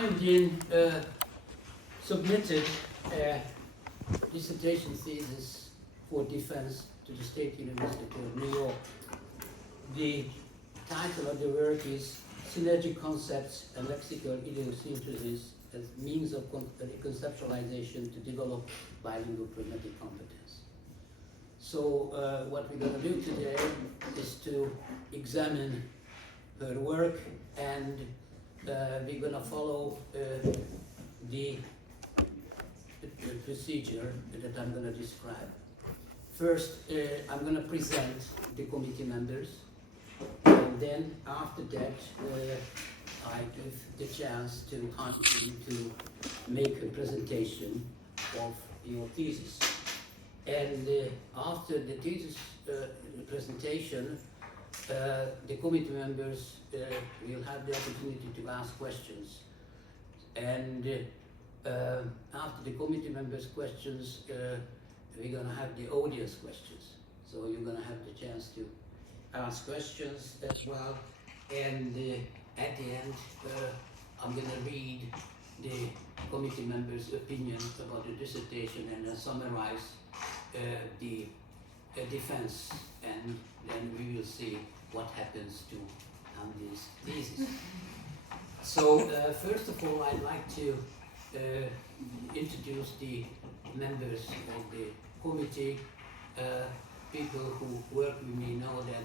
I'm Dinh, submitted a dissertation thesis for defense to the State University of New York. The title of the work is Synergic Concepts and Lexical Idiosyncrasies as Means of Conceptualization to Develop Bilingual Pragmatic Competence. So what we're going to do today is to examine her work, and we're going to follow the procedure that I'm going to describe. First, I'm going to present the committee members, and then after that, I give the chance to Hans to make a presentation of your thesis. And after the thesis presentation, the committee members will have the opportunity to ask questions. And after the committee members' questions, we're going to have the audience questions. So you're going to have the chance to ask questions as well. And at the end, I'm going to read the committee members' opinion about the dissertation and then summarize the defense, and then we will see what happens to this thesis. So first of all, I'd like to introduce the members of the committee. People who work with me know that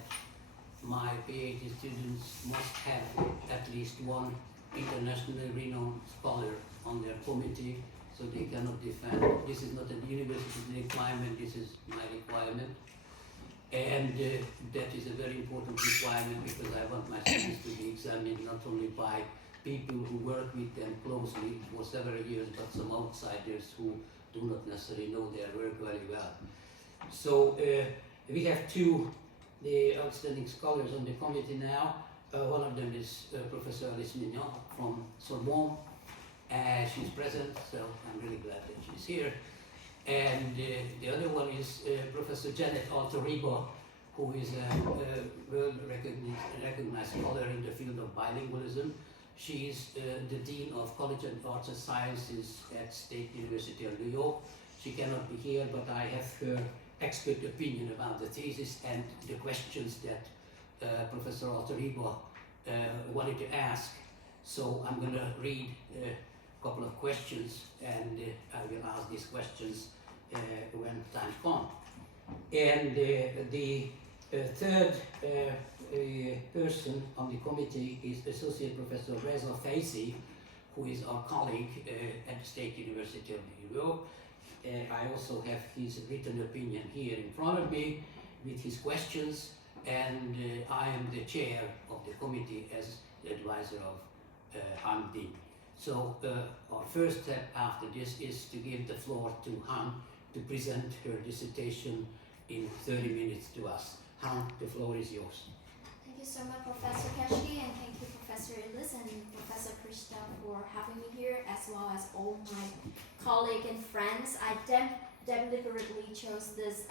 my PhD students must have at least one internationally renowned scholar on their committee, so they cannot defend. This is not a university requirement, this is my requirement. And that is a very important requirement because I want my students to be examined not only by people who work with them closely for several years, but some outsiders who do not necessarily know their work very well. So we have two the outstanding scholars on the committee now. One of them is Professor Alice Mignon from Sorbonne. She's present, so I'm really glad that she's here. And the other one is Professor Janet Alter-Riba, who is a world-recognized scholar in the field of bilingualism. She is the Dean of College of Arts and Sciences at State University of New York. She cannot be here, but I have her expert opinion about the thesis and the questions that Professor Alter-Riba wanted to ask. So I'm going to read a couple of questions, and I will ask these questions when time comes. And the third person on the committee is Associate Professor Reza Faisi, who is our colleague at the State University of New York. I also have his written opinion here in front of me with his questions, and I am the chair of the committee as the advisor of Han Dinh. So our first step after this is to give the floor to Han to present her dissertation in 30 minutes to us. Han, the floor is yours. Thank you so much, Professor Kashki, and thank you, Professor Ellis and Professor Krishna, for having me here, as well as all my colleagues and friends. I deliberately chose this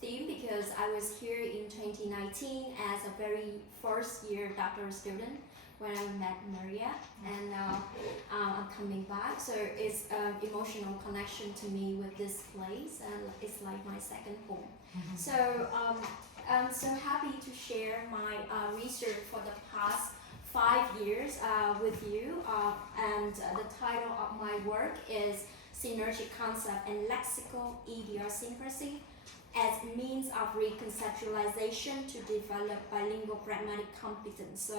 theme because I was here in 2019 as a very first year doctoral student when I met Maria, and now I'm coming back. So it's an emotional connection to me with this place, and it's like my second home. Mm-hmm. So I'm so happy to share my research for the past 5 years with you, and the title of my work is Synergic Concept and Lexical Idiosyncrasy as Means of Reconceptualization to Develop Bilingual Pragmatic Competence. So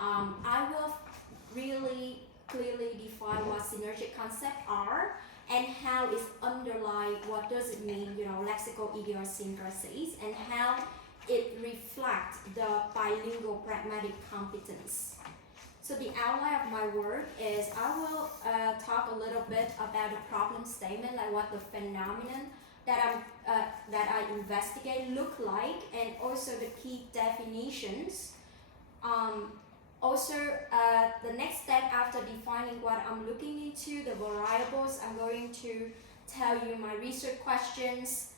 I will really clearly define what synergic concepts are and how it's underlie what does it mean, lexical idiosyncrasies, and how it reflects the bilingual pragmatic competence. So the outline of my work is I will talk a little bit about the problem statement, like what the phenomenon that I investigate look like, and also the key definitions. Also, the next step after defining what I'm looking into, the variables, I'm going to tell you my research questions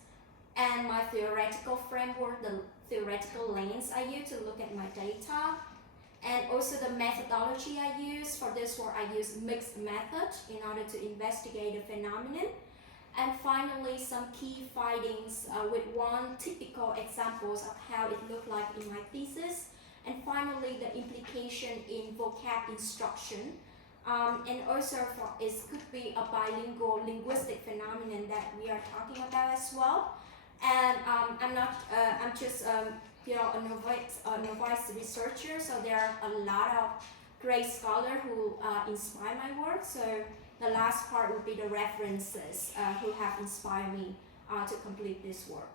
and my theoretical framework, the theoretical lens I use to look at my data. and also the methodology I use. For this work, I use mixed method in order to investigate the phenomenon. And finally, some key findings with one typical examples of how it looked like in my thesis. And finally, the implication in vocab instruction. And also, it could be a bilingual linguistic phenomenon that we are talking about as well. And I'm just a novice researcher, so there are a lot of great scholars who inspire my work. So the last part would be the references who have inspired me to complete this work.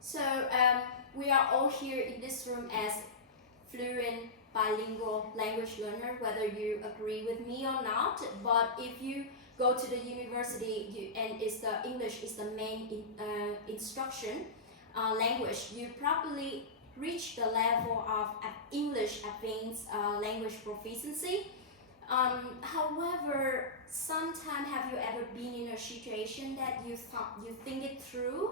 So we are all here in this room as fluent bilingual language learner, whether you agree with me or not. But if you go to the university and English is the main instruction language, you probably reach the level of English advanced language proficiency. However, sometimes have you ever been in a situation that you think it through,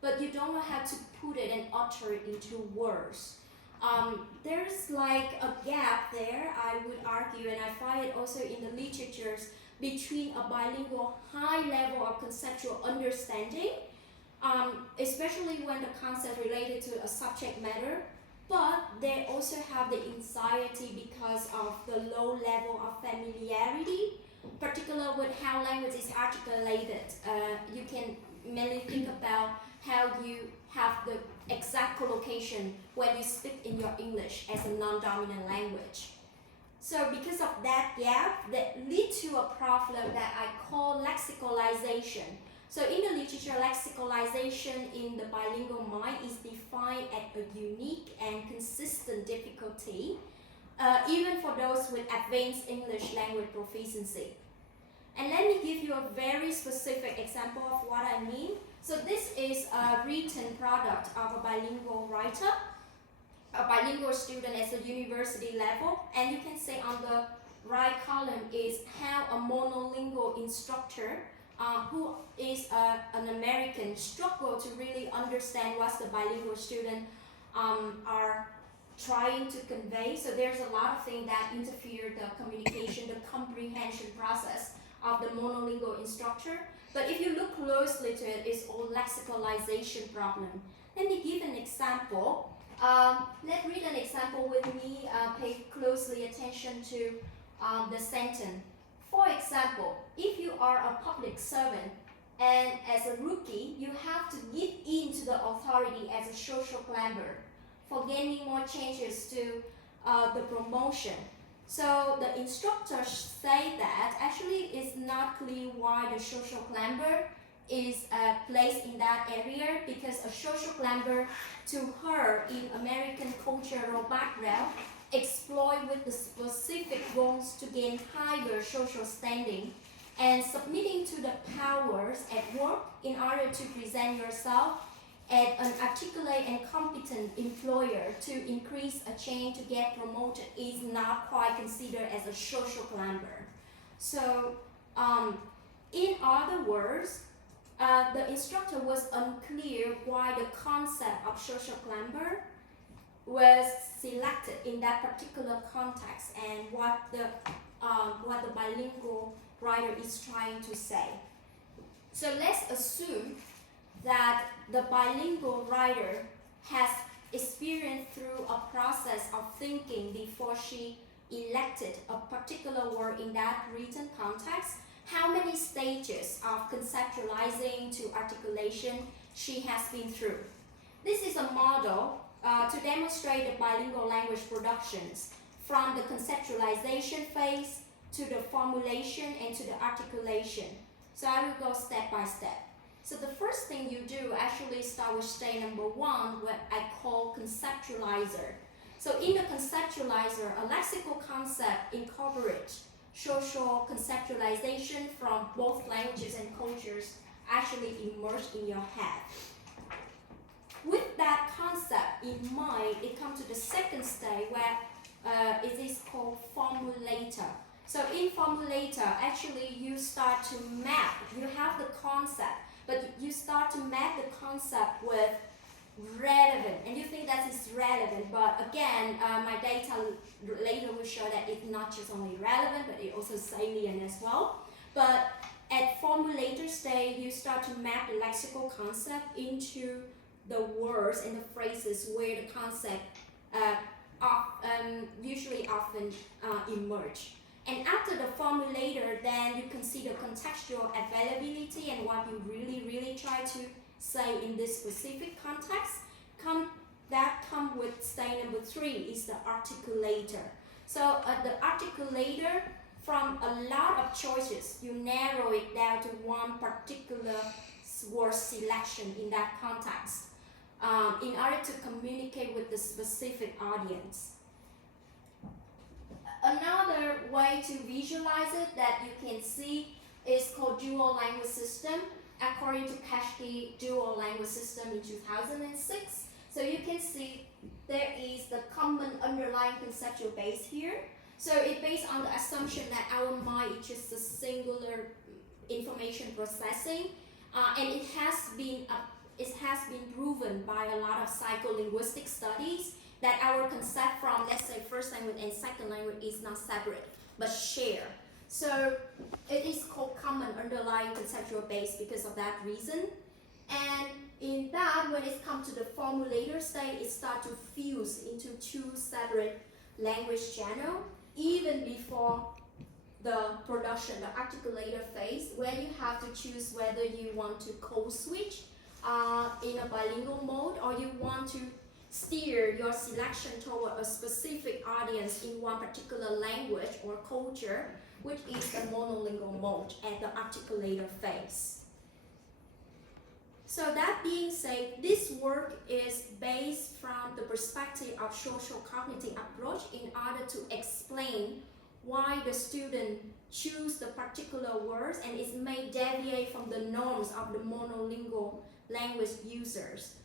but you don't know how to put it and utter it into words? There's like a gap there, I would argue, and I find it also in the literatures, between a bilingual high level of conceptual understanding, especially when the concept related to a subject matter, but they also have the anxiety because of the low level of familiarity, particularly with how language is articulated. You can mainly think about how you have the exact collocation when you speak in your English as a non-dominant language. So because of that gap, that leads to a problem that I call lexicalization. So in the literature, lexicalization in the bilingual mind is defined as a unique and consistent difficulty, even for those with advanced English language proficiency. And let me give you a very specific example of what I mean. So this is a written product of a bilingual writer, a bilingual student at the university level, and you can say on the right column is how a monolingual instructor who is an American struggle to really understand what the bilingual student are trying to convey. So there's a lot of things that interfere the communication, the comprehension process of the monolingual instructor. But if you look closely to it, it's all lexicalization problem. Let me give an example. Let's read an example with me. Pay closely attention to the sentence. For example, if you are a public servant and as a rookie, you have to give in to the authority as a social climber for gaining more chances to the promotion. So the instructors say that actually it's not clear why the social climber is placed in that area, because a social climber to her in American cultural background exploit with the specific goals to gain higher social standing and submitting to the powers at work in order to present yourself as an articulate and competent employer to increase a chain to get promoted is not quite considered as a social climber. So in other words, the instructor was unclear why the concept of social climber was selected in that particular context and what the bilingual writer is trying to say. So let's assume that the bilingual writer has experienced through a process of thinking before she elected a particular word in that written context, how many stages of conceptualizing to articulation she has been through. This is a model to demonstrate the bilingual language productions from the conceptualization phase to the formulation and to the articulation. So I will go step by step. So the first thing you do actually start with stage number 1, what I call conceptualizer. So in the conceptualizer, a lexical concept incorporates social conceptualization from both languages and cultures actually immersed in your head. With that concept in mind, it comes to the second stage where it is called formulator. So in formulator, actually you start to map, you have the concept, but you start to map the concept with relevant, and you think that is relevant, but again, my data later will show that it's not just only relevant, but it also salient as well. But at formulator stage, you start to map the lexical concept into the words and the phrases where the concept usually often emerge. And after the formulator, then you consider contextual availability and what you really try to say in this specific context. That come with stage number 3 is the articulator. So the articulator, from a lot of choices, you narrow it down to one particular word selection in that context in order to communicate with the specific audience. Another way to visualize it that you can see is called dual language system, according to Kashki dual language system in 2006. So you can see there is the common underlying conceptual base here. So it's based on the assumption that our mind is just a singular information processing, and it has been proven by a lot of psycholinguistic studies that our concept from, let's say, first language and second language is not separate, but share. So it is called common underlying conceptual base because of that reason. And in that, when it comes to the formulator stage, it starts to fuse into 2 separate language channels, even before the production, the articulator phase, where you have to choose whether you want to code switch in a bilingual mode, or you want to steer your selection toward a specific audience in one particular language or culture, which is the monolingual mode at the articulator phase. So that being said, this work is based from the perspective of social cognitive approach in order to explain why the student choose the particular words and it may deviate from the norms of the monolingual language users.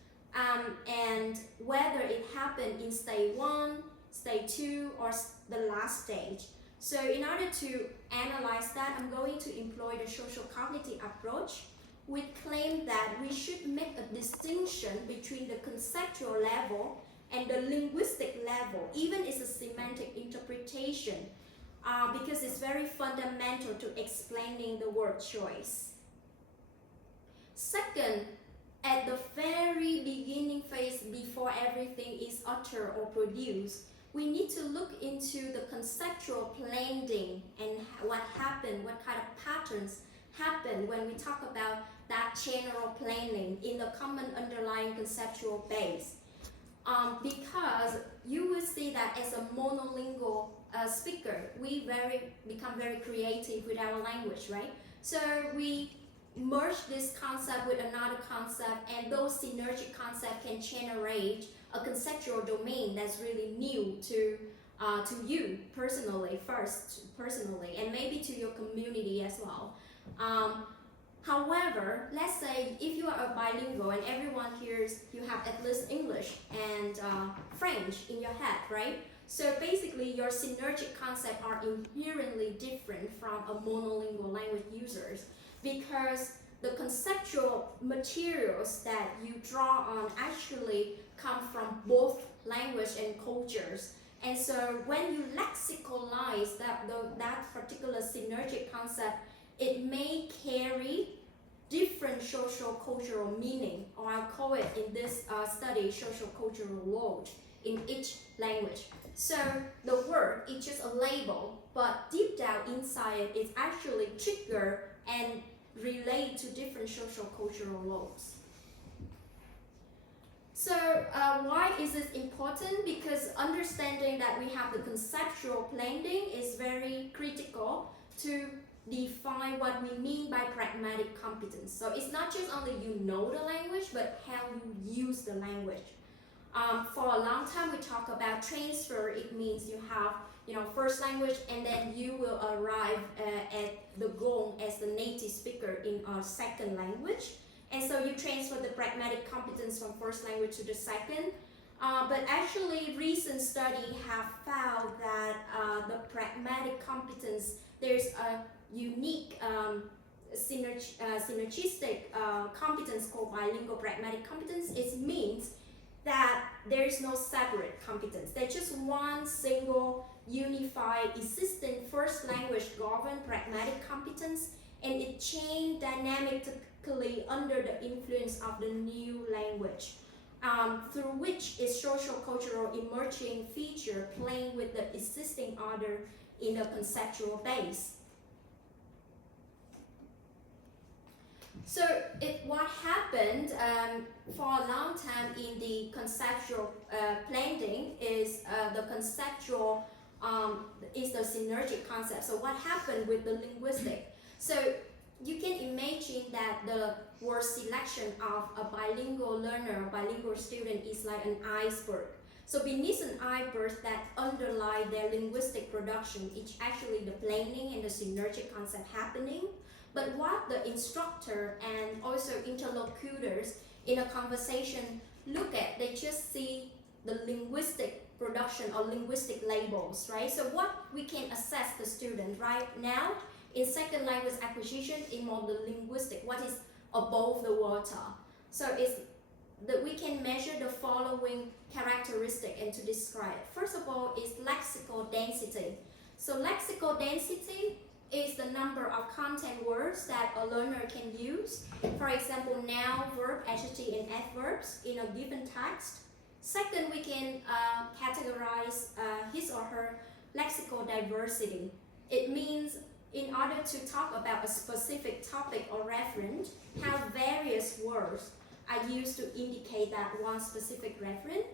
And whether it happened in stage 1, stage 2, or the last stage. So in order to analyze that, I'm going to employ the social cognitive approach, which claim that we should make a distinction between the conceptual level and the linguistic level, even it's a semantic interpretation, because it's very fundamental to explaining the word choice. Second, at the very beginning phase, before everything is uttered or produced, we need to look into the conceptual blending and what happened, what kind of patterns happen when we talk about that general planning in the common underlying conceptual base. Because you will see that as a monolingual speaker, we become very creative with our language, right? So we merge this concept with another concept, and those synergic concepts can generate a conceptual domain that's really new to you personally, and maybe to your community as well. However, let's say if you are a bilingual and everyone hears you have at least English and French in your head, right? So basically your synergic concepts are inherently different from a monolingual language users, because the conceptual materials that you draw on actually come from both language and cultures. And so when you lexicalize that particular synergic concept, it may carry different social cultural meaning, or I'll call it in this study social cultural load in each language. So the word is just a label, but deep down inside it is actually trigger and relate to different social cultural loads. So why is this important? Because understanding that we have the conceptual blending is very critical to define what we mean by pragmatic competence. So it's not just only you know the language, but how you use the language. For a long time we talk about transfer. It means you have first language, and then you will arrive at the goal as the native speaker in a second language. And so you transfer the pragmatic competence from first language to the second. But actually recent studies have found that the pragmatic competence, there's a unique synergistic competence called bilingual pragmatic competence. It means that there is no separate competence. There's just one single unified existing first language governed pragmatic competence, and it changed dynamically under the influence of the new language, through which its social-cultural emerging feature playing with the existing order in the conceptual base. So what happened for a long time in the conceptual planning is the conceptual is the synergic concept. So what happened with the linguistic? So you can imagine that the word selection of a bilingual learner, a bilingual student is like an iceberg. So beneath an iceberg that underlie their linguistic production, it's actually the planning and the synergic concept happening. But what the instructor and also interlocutors in a conversation look at, they just see the linguistic production or linguistic labels, right? So what we can assess the student right now in second language acquisition in more the linguistic, what is above the water. So it's that we can measure the following characteristic and to describe. First of all is lexical density. So lexical density is the number of content words that a learner can use. For example, noun, verb, adjective, and adverbs in a given text. Second, we can categorize his or her lexical diversity. It means in order to talk about a specific topic or reference, how various words are used to indicate that one specific reference.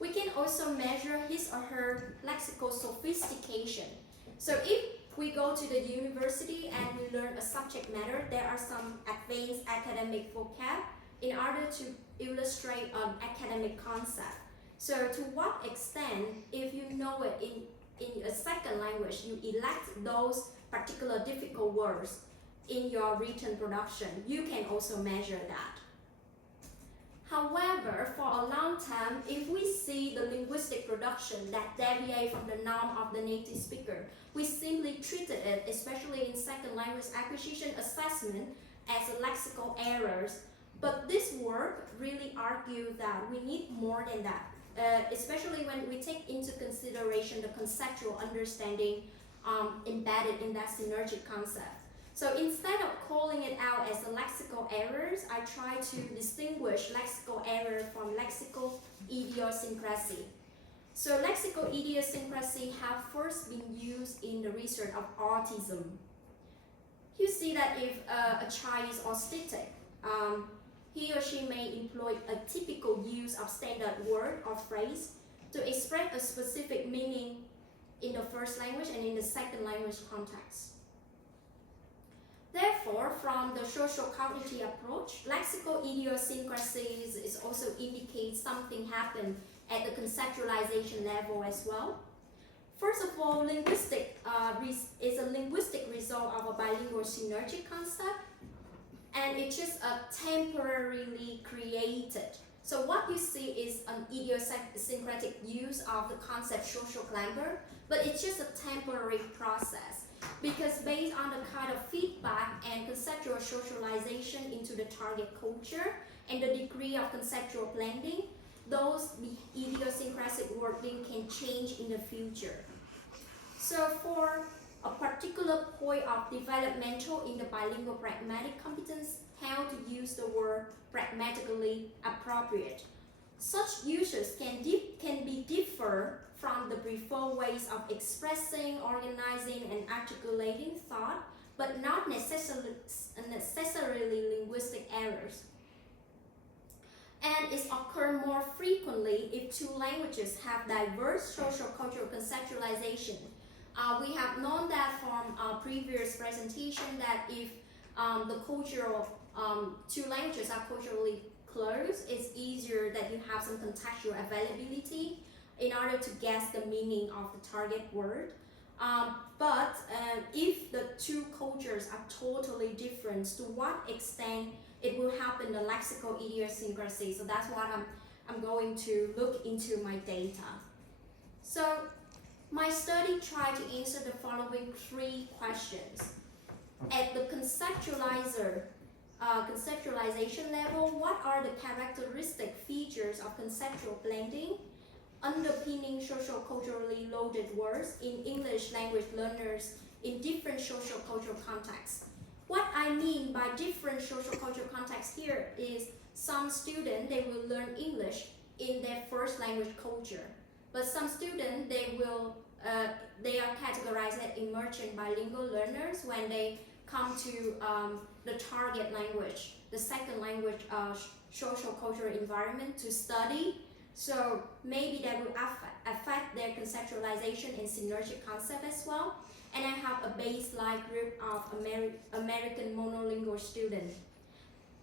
We can also measure his or her lexical sophistication. So if we go to the university and we learn a subject matter, there are some advanced academic vocab in order to illustrate an academic concept. So to what extent, if you know it in a second language, you elect those particular difficult words in your written production, you can also measure that. However, for a long time, if we see the linguistic production that deviates from the norm of the native speaker, we simply treated it, especially in second language acquisition assessment, as a lexical errors. But this work really argued that we need more than that, especially when we take into consideration the conceptual understanding embedded in that synergic concept. So instead of calling it out as a lexical errors, I try to distinguish lexical error from lexical idiosyncrasy. So lexical idiosyncrasy have first been used in the research of autism. You see that if a child is autistic, he or she may employ a typical use of standard word or phrase to express a specific meaning in the first language and in the second language context. Therefore, from the social cognitive approach, lexical idiosyncrasies is also indicate something happened at the conceptualization level as well. First of all, linguistic is a linguistic result of a bilingual synergic concept, and it's just temporarily created. So what you see is an idiosyncratic use of the concept social clamor, but it's just a temporary process. Because based on the kind of feedback and conceptual socialization into the target culture and the degree of conceptual blending, those idiosyncratic wording can change in the future. So for a particular point of developmental in the bilingual pragmatic competence, how to use the word pragmatically appropriate. Such uses can be differ from the preferred ways of expressing, organizing, and articulating thought, but not necessarily linguistic errors. And it occurs more frequently if two languages have diverse social cultural conceptualization. We have known that from our previous presentation that if the cultural two languages are culturally close, it's easier that you have some contextual availability in order to guess the meaning of the target word. But if the two cultures are totally different, to what extent it will happen the lexical idiosyncrasy? So that's what I'm going to look into my data. So my study tried to answer the following three questions. At the conceptualizer conceptualization level, what are the characteristic features of conceptual blending underpinning social-culturally loaded words in English language learners in different social-cultural contexts? What I mean by different social-cultural contexts here is some students, they will learn English in their first language culture, but some students, they are categorized as emergent bilingual learners when they come to the target language, the second language social-cultural environment to study. So maybe that will affect their conceptualization and synergic concept as well. And I have a baseline group of American monolingual students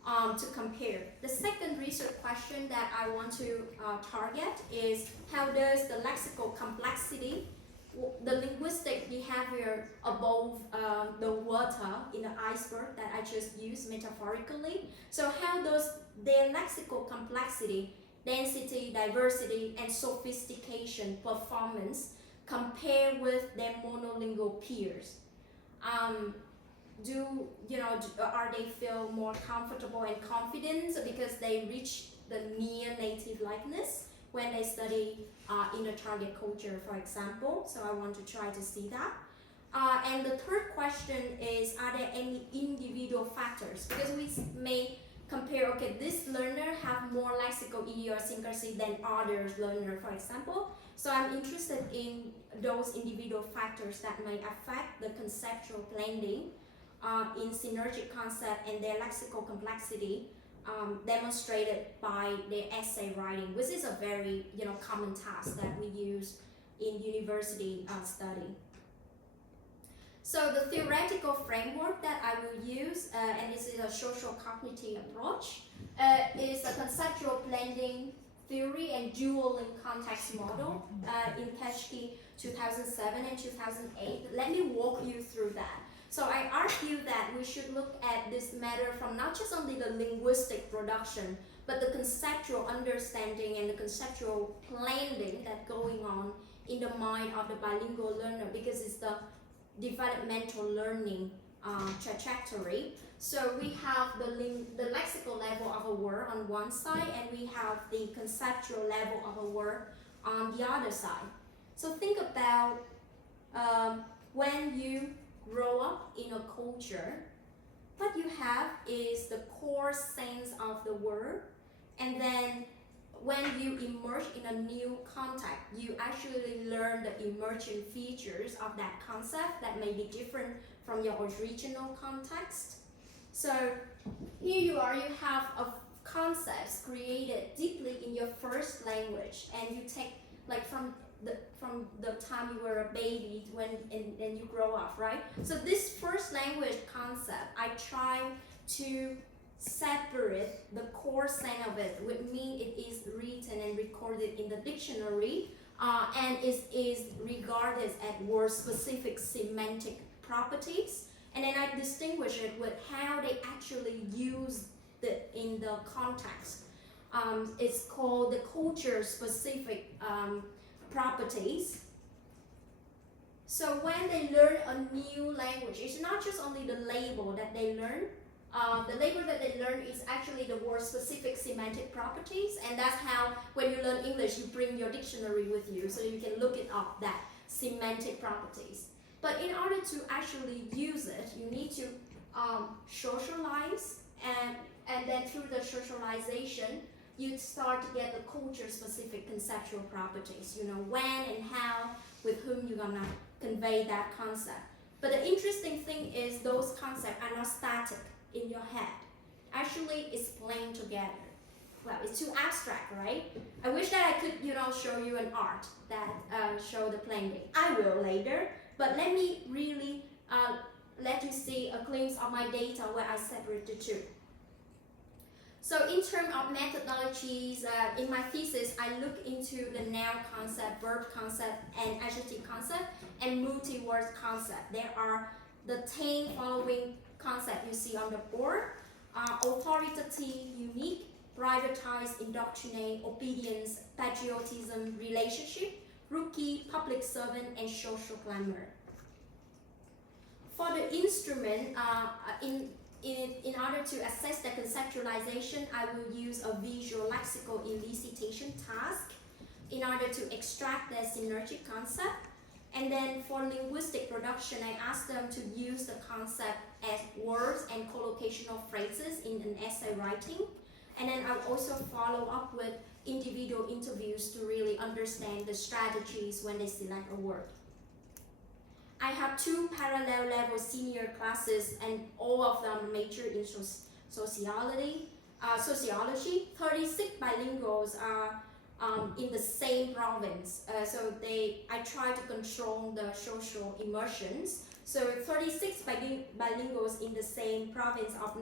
to compare. The second research question that I want to target is how does the lexical complexity, the linguistic behavior above the water in the iceberg that I just used metaphorically. So how does their lexical complexity, density, diversity, and sophistication performance compare with their monolingual peers? Are they feel more comfortable and confident because they reach the near native likeness when they study in the target culture, for example? So I want to try to see that. And the third question is, are there any individual factors? Because we may compare, okay, this learner have more lexical idiosyncrasy than others learner, for example. So I'm interested in those individual factors that may affect the conceptual blending in synergic concept and their lexical complexity demonstrated by their essay writing, which is a very common task that we use in university study. So the theoretical framework that I will use, and this is a social cognitive approach, is a conceptual blending theory and dual link context model in Keshke 2007 and 2008. Let me walk you through that. So I argue that we should look at this matter from not just only the linguistic production, but the conceptual understanding and the conceptual blending that's going on in the mind of the bilingual learner, because it's the developmental learning trajectory. So we have the lexical level of a word on one side, and we have the conceptual level of a word on the other side. So think about when you grow up in a culture, what you have is the core sense of the word, and then when you immerse in a new context, you actually learn the emergent features of that concept that may be different from your original context. So here you are, you have a concepts created deeply in your first language, and you take like from the time you were a baby and you grow up, right? So this first language concept, I try to separate the core sense of it, which means it is written and recorded in the dictionary, and is regarded as word-specific semantic properties. And then I distinguish it with how they actually use it in the context. It's called the culture-specific properties. So when they learn a new language, it's not just only the label that they learn. The label that they learn is actually the word-specific semantic properties, and that's how when you learn English, you bring your dictionary with you so you can look it up, that semantic properties. But in order to actually use it, you need to socialize, and then through the socialization, you start to get the culture-specific conceptual properties. You know, when and how, with whom you're gonna convey that concept. But the interesting thing is those concepts are not static in your head. Actually, it's playing together. Well, it's too abstract, right? I wish that I could, show you an art that show the blending. I will later, but let me really let you see a glimpse of my data where I separate the two. So in terms of methodologies, in my thesis, I look into the noun concept, verb concept, and adjective concept, and multi-word concept. There are the 10 following concepts you see on the board: authoritative, unique, privatized, indoctrinate, obedience, patriotism, relationship, rookie, public servant, and social glamour. For the instrument, in order to assess the conceptualization, I will use a visual lexical elicitation task in order to extract the synergic concept. And then for linguistic production, I ask them to use the concept as words and collocational phrases in an essay writing. And then I'll also follow up with individual interviews to really understand the strategies when they select a word. I have 2 parallel level senior classes and all of them major in sociology. 36 bilinguals are in the same province. I try to control the social immersions. So 36 bilinguals in the same province of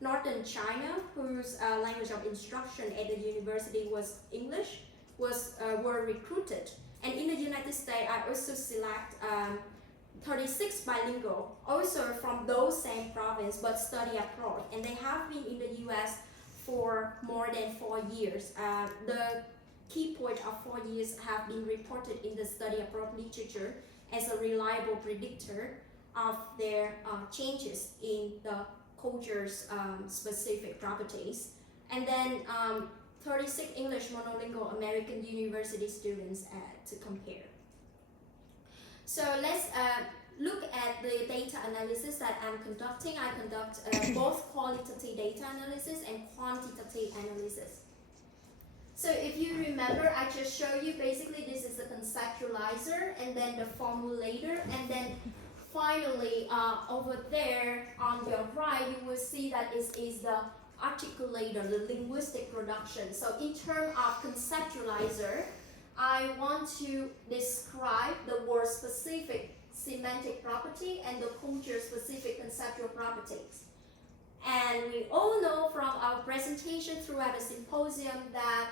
northern China, whose language of instruction at the university was English, were recruited. And in the United States, I also select 36 bilingual, also from those same province, but study abroad. And they have been in the US for more than 4 years. The key point of 4 years have been reported in the study abroad literature as a reliable predictor of their changes in the culture's specific properties. And then 36 English monolingual American university students to compare. So let's look at the data analysis that I'm conducting. I conduct both qualitative data analysis and quantitative analysis. So if you remember, I just showed you basically this is the conceptualizer and then the formulator, and then finally over there on your right you will see that it is the articulator, the linguistic production. So in terms of conceptualizer, I want to describe the word specific semantic property and the culture specific conceptual properties. And we all know from our presentation throughout the symposium that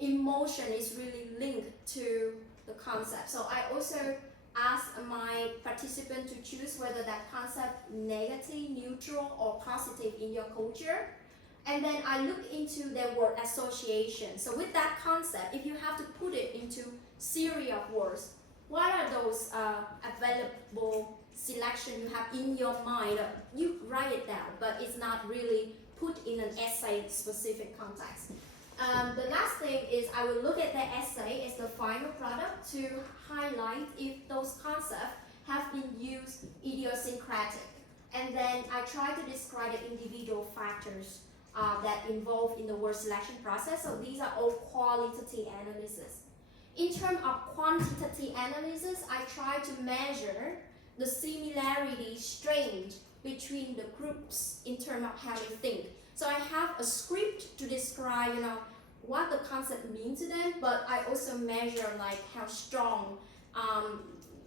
emotion is really linked to the concept. So I also ask my participant to choose whether that concept negative, neutral, or positive in your culture. And then I look into the word association. So with that concept, if you have to put it into series of words, what are those available selection you have in your mind? You write it down, but it's not really put in an essay specific context. The last thing is I will look at the essay as the final product to highlight if those concepts have been used idiosyncratic. And then I try to describe the individual factors that involved in the word selection process. So these are all qualitative analysis. In terms of quantitative analysis, I try to measure the similarity strength between the groups in terms of how they think. So I have a script to describe, what the concept means to them, but I also measure like how strong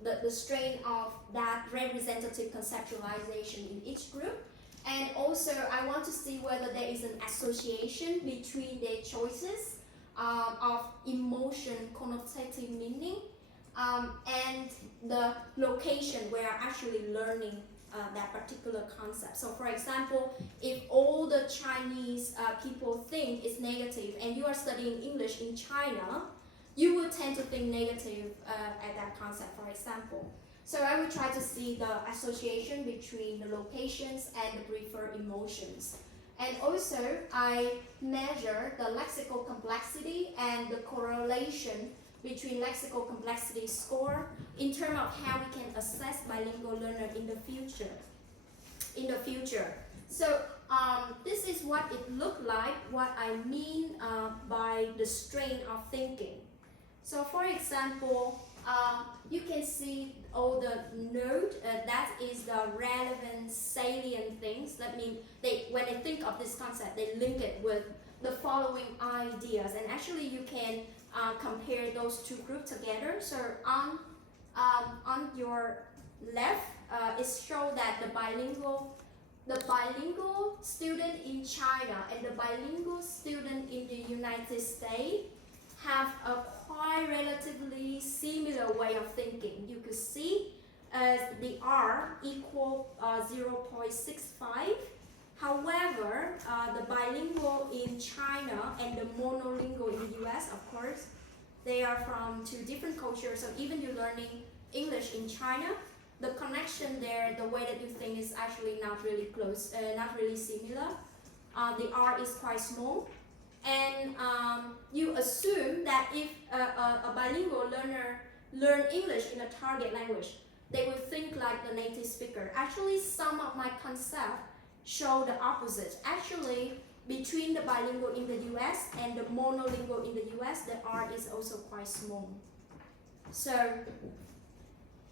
the strength of that representative conceptualization in each group. And also I want to see whether there is an association between their choices of emotion, connotative meaning, and the location where I'm actually learning that particular concept. So for example, if all the Chinese people think it's negative and you are studying English in China, you will tend to think negative at that concept, for example. So I will try to see the association between the locations and the preferred emotions. And also, I measure the lexical complexity and the correlation between lexical complexity score in terms of how we can assess bilingual learner in the future. So this is what it looked like, what I mean by the strain of thinking. So for example, you can see all the note, that is the relevant salient things. That means when they think of this concept, they link it with the following ideas. And actually you can compare those two groups together. So on your left, it shows that the bilingual student in China and the bilingual student in the United States have a quite relatively similar way of thinking. You could see the R equal 0.65. However, the bilingual in China and the monolingual in the US, of course, they are from two different cultures. So even you're learning English in China, the connection there, the way that you think is actually not really close, not really similar. The R is quite small. And you assume that if a bilingual learner learn English in a target language, they will think like the native speaker. Actually, some of my concepts show the opposite. Actually, between the bilingual in the US and the monolingual in the US, the R is also quite small. So,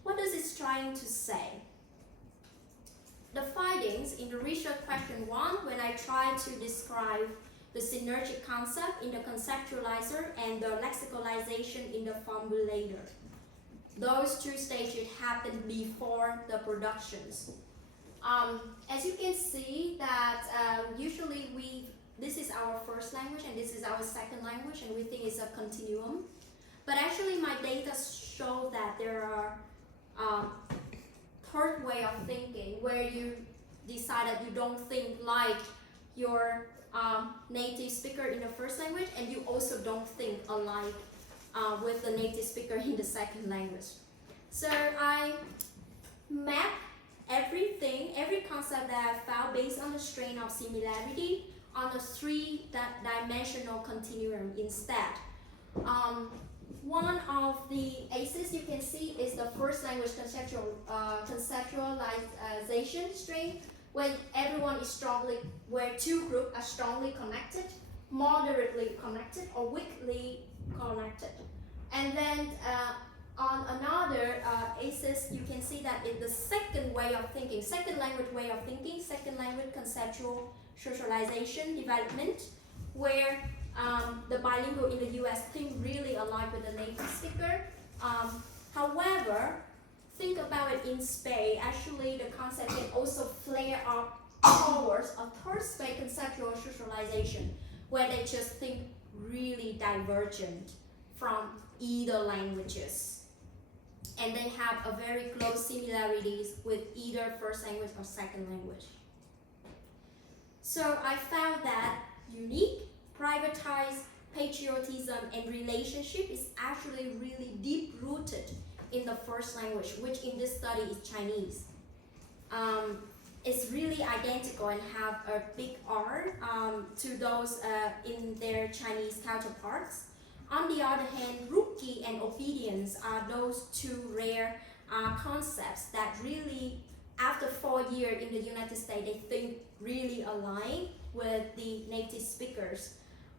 what is it trying to say? The findings in the research question 1, when I try to describe the synergic concept in the conceptualizer and the lexicalization in the formulator. Those two stages happen before the productions. As you can see that usually this is our first language and this is our second language, and we think it's a continuum. But actually my data show that there are third way of thinking where you decide that you don't think like your native speaker in the first language, and you also don't think alike with the native speaker in the second language. So I map everything, every concept that I found based on the strain of similarity on a three-dimensional continuum instead. One of the ACEs you can see is the first language conceptualization strain, when everyone is where two groups are strongly connected, moderately connected, or weakly connected. And then on another ACEs, you can see that in the second way of thinking, second language way of thinking, second language conceptual socialization development, where the bilingual in the US think really alike with the native speaker. However, think about it in space. Actually, the concept can also flare up towards a third space conceptual socialization, where they just think really divergent from either languages. And they have a very close similarities with either first language or second language. So I found that unique, privatized patriotism and relationship is actually really deep-rooted in the first language, which in this study is Chinese. It's really identical and have a big R to those in their Chinese counterparts. On the other hand, rookie and obedience are those two rare concepts that really, after 4 years in the United States, they think really align with the native speakers.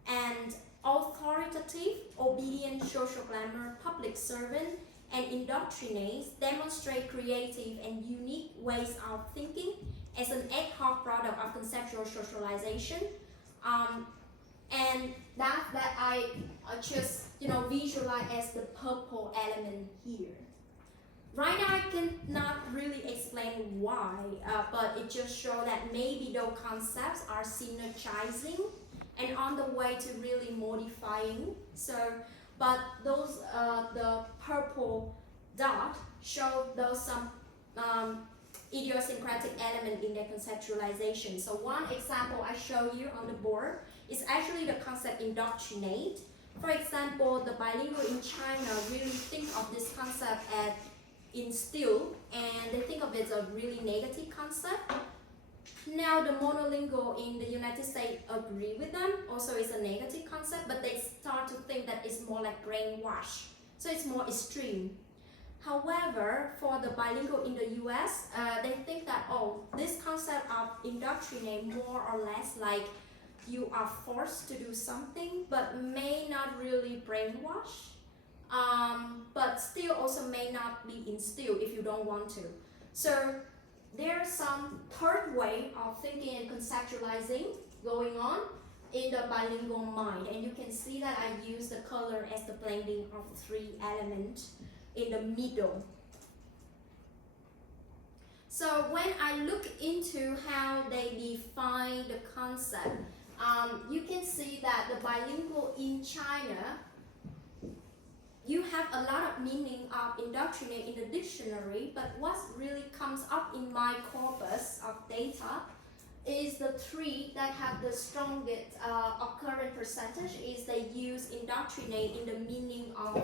And authoritative, obedient, social glamour, public servant, and indoctrinates demonstrate creative and unique ways of thinking as an ad hoc product of conceptual socialization. And that I just visualize as the purple element here. Right now I cannot really explain why, but it just shows that maybe those concepts are synergizing and on the way to really modifying. So, but those the purple dot show those some idiosyncratic element in their conceptualization. So one example I show you on the board is actually the concept indoctrinate. For example, the bilingual in China really think of this concept as instill, and they think of it as a really negative concept. Now the monolingual in the United States agree with them, also it's a negative concept, but they start to think that it's more like brainwash, so it's more extreme. However, for the bilingual in the US, they think that, this concept of indoctrinate more or less like you are forced to do something, but may not really brainwash, but still also may not be instilled if you don't want to. So there's some third way of thinking and conceptualizing going on in the bilingual mind, and you can see that I use the color as the blending of three elements in the middle. So when I look into how they define the concept, you can see that the bilingual in China, you have a lot of meaning of indoctrinate in the dictionary, but what really comes up in my corpus of data is the three that have the strongest occurrence percentage is they use indoctrinate in the meaning of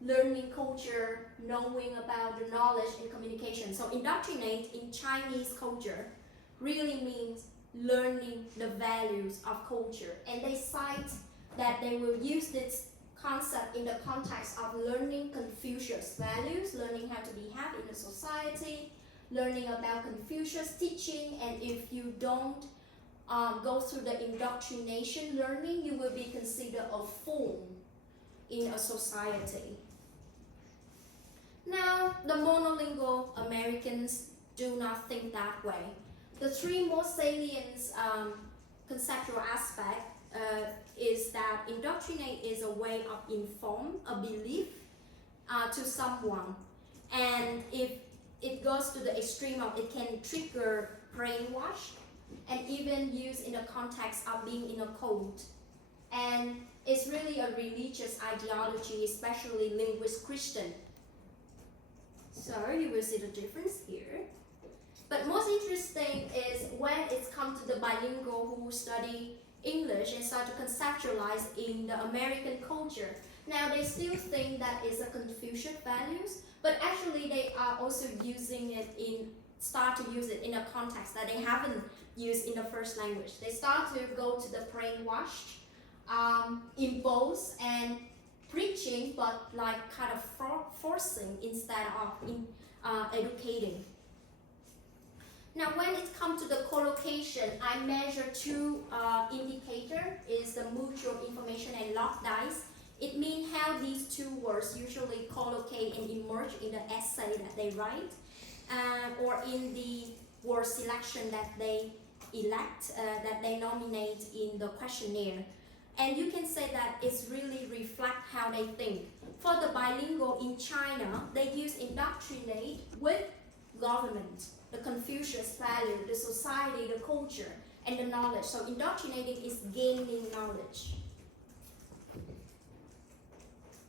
learning culture, knowing about the knowledge and communication. So indoctrinate in Chinese culture really means learning the values of culture. And they cite that they will use this concept in the context of learning Confucius values, learning how to behave in a society, learning about Confucius teaching, and if you don't go through the indoctrination learning, you will be considered a fool in a society. Now, the monolingual Americans do not think that way. The three most salient conceptual aspects is that indoctrinate is a way of inform a belief to someone, and if it goes to the extreme of it can trigger brainwash and even used in the context of being in a cult. And it's really a religious ideology, especially linguist Christian. So you will see the difference here. But most interesting is when it's come to the bilingual who study English and start to conceptualize in the American culture. Now they still think that it's a Confucian values, but actually they are also using it start to use it in a context that they haven't used in the first language. They start to go to the brainwashed, impose and preaching, but like kind of forcing instead of educating. Now, when it comes to the collocation, I measure two indicators, is the mutual information and lock dice. It means how these two words usually collocate and emerge in the essay that they write, or in the word selection that they elect, that they nominate in the questionnaire. And you can say that it's really reflect how they think. For the bilingual in China, they use indoctrinate with government, the Confucius value, the society, the culture, and the knowledge. So indoctrinating is gaining knowledge.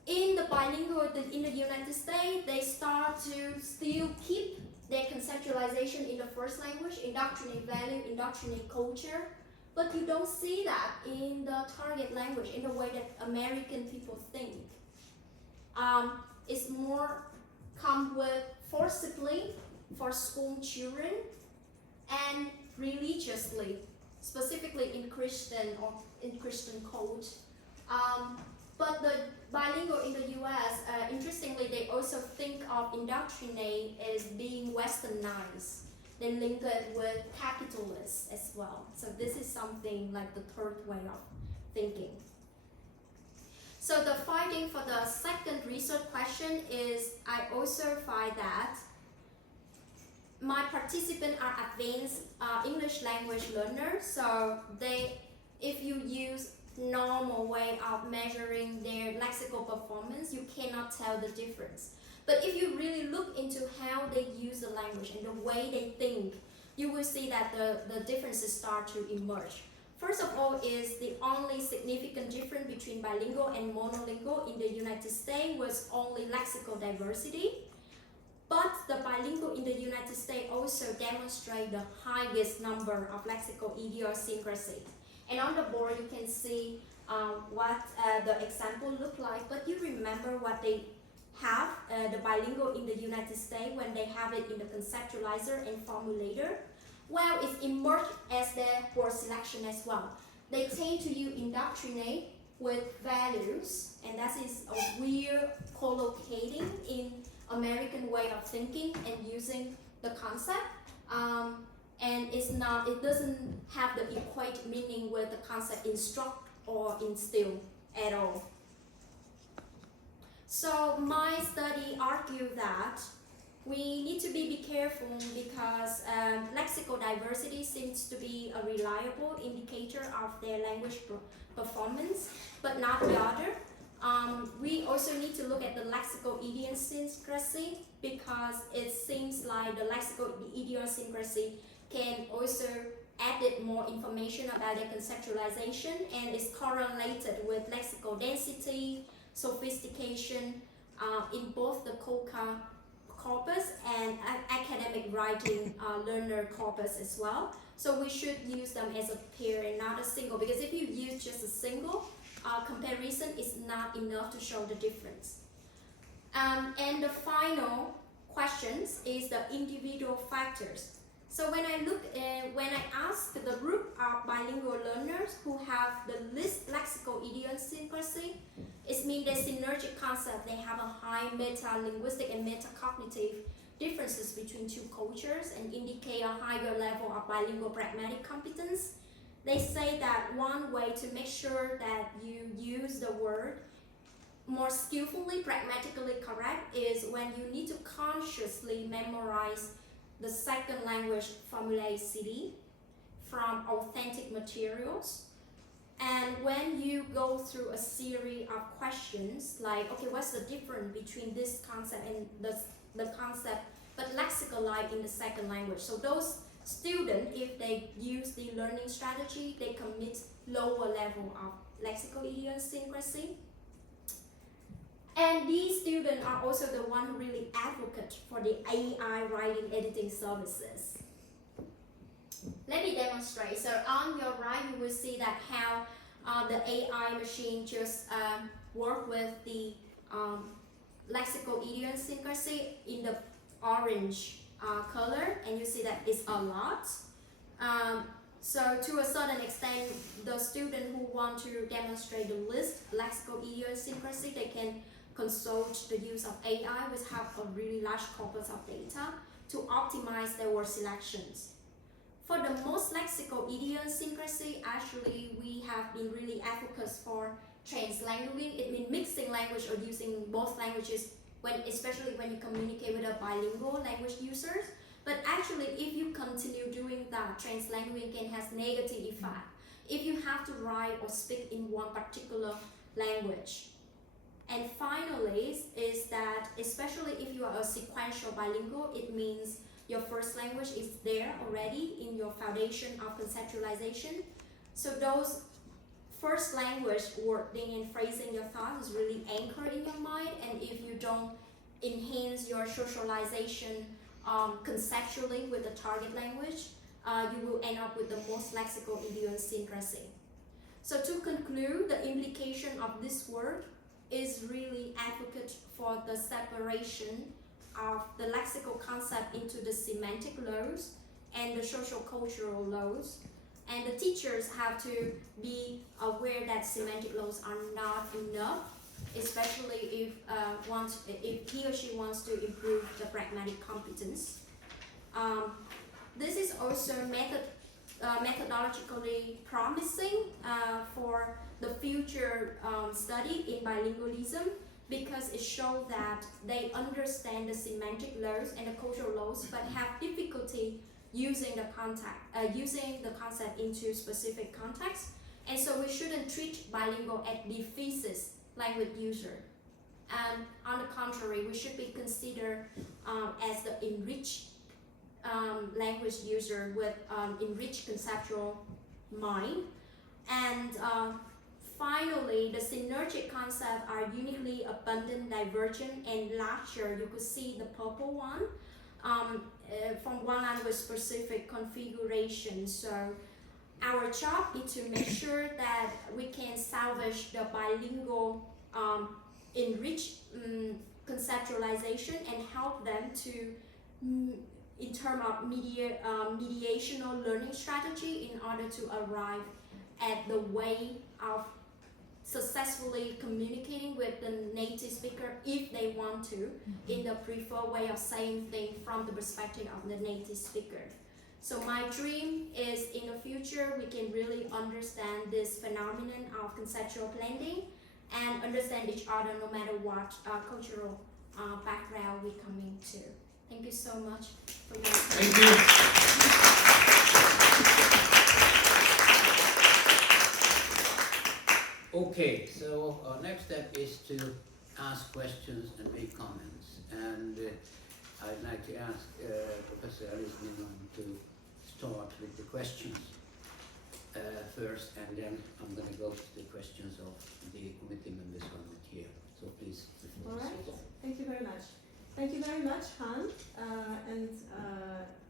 In the bilingual in the United States, they start to still keep their conceptualization in the first language, indoctrinate value, indoctrinate culture, but you don't see that in the target language, in the way that American people think. It's more come with forcibly for school children and religiously, specifically in Christian or in Christian code. But the bilingual in the US, interestingly, they also think of indoctrinate as being westernized. They link it with capitalists as well. So this is something like the third way of thinking. So the finding for the second research question is, I also find that my participants are advanced English language learners. So if you use normal way of measuring their lexical performance, you cannot tell the difference. But if you really look into how they use the language and the way they think, you will see that the differences start to emerge. First of all, is the only significant difference between bilingual and monolingual in the United States was only lexical diversity. But the bilingual in the United States also demonstrate the highest number of lexical idiosyncrasy. And on the board, you can see what the example look like, but you remember what they have, the bilingual in the United States, when they have it in the conceptualizer and formulator. Well, it's emerged as their word selection as well. They tend to use indoctrinate with values, and that is a weird collocating in American way of thinking and using the concept. And it doesn't have the equate meaning with the concept instruct or instill at all. So my study argued that we need to be careful because lexical diversity seems to be a reliable indicator of their language performance, but not the other. We also need to look at the lexical idiosyncrasy because it seems like the lexical idiosyncrasy can also add more information about their conceptualization and is correlated with lexical density, sophistication in both the COCA corpus and academic writing learner corpus as well. So we should use them as a pair and not a single, because if you use just a single, comparison is not enough to show the difference. And the final questions is the individual factors. So when I ask the group of bilingual learners who have the least lexical idiosyncrasy, it means the synergic concept, they have a high meta-linguistic and meta-cognitive differences between two cultures and indicate a higher level of bilingual pragmatic competence. They say that one way to make sure that you use the word more skillfully, pragmatically correct, is when you need to consciously memorize the second language formulaicity from authentic materials. And when you go through a series of questions like, okay, what's the difference between this concept and the concept but lexicalized in the second language? So those students, if they use the learning strategy, they commit lower level of lexical idiosyncrasy. And these students are also the one who really advocate for the AI writing editing services. Let me demonstrate. So on your right, you will see that how the AI machine just work with the lexical idiosyncrasy in the orange color, and you see that it's a lot. So to a certain extent, the student who want to demonstrate the least lexical idiosyncrasy, they can consult the use of AI, which have a really large corpus of data to optimize their word selections. For the most lexical idiosyncrasy, actually we have been really advocates for translanguaging. It means mixing language or using both languages, especially when you communicate with a bilingual language users. But actually, if you continue doing that, translanguaging can have negative effect. If you have to write or speak in one particular language. And finally, is that especially if you are a sequential bilingual, it means your first language is there already in your foundation of conceptualization. So those first language wording and phrasing your thoughts is really anchored in your mind. And if you don't enhance your socialization conceptually with the target language, you will end up with the most lexical idiosyncrasy. So to conclude, the implication of this work is really advocate for the separation of the lexical concept into the semantic laws and the social cultural laws. And the teachers have to be aware that semantic laws are not enough, especially if he or she wants to improve the pragmatic competence. This is also methodologically promising for the future study in bilingualism, because it shows that they understand the semantic laws and the cultural laws but have difficulty using the concept into specific context. And so we shouldn't treat bilingual as deficient language user. On the contrary, we should be considered as the enriched language user with enriched conceptual mind. And finally, the synergic concepts are uniquely abundant, divergent, and larger. You could see the purple one from one language specific configuration. So our job is to make sure that we can salvage the bilingual enriched conceptualization and help them to, in terms of mediational learning strategy, in order to arrive at the way of successfully communicating with the native speaker if they want to, in the preferred way of saying things from the perspective of the native speaker. So my dream is in the future we can really understand this phenomenon of conceptual blending and understand each other no matter what cultural background we're coming to. Thank you so much for your attention. Thank you. Okay, so our next step is to ask questions and make comments. And I'd like to ask Professor Alice Midland to start with the questions first, and then I'm going to go to the questions of the committee members who are not here. So please. All right. Thank you very much. Thank you very much, Han, and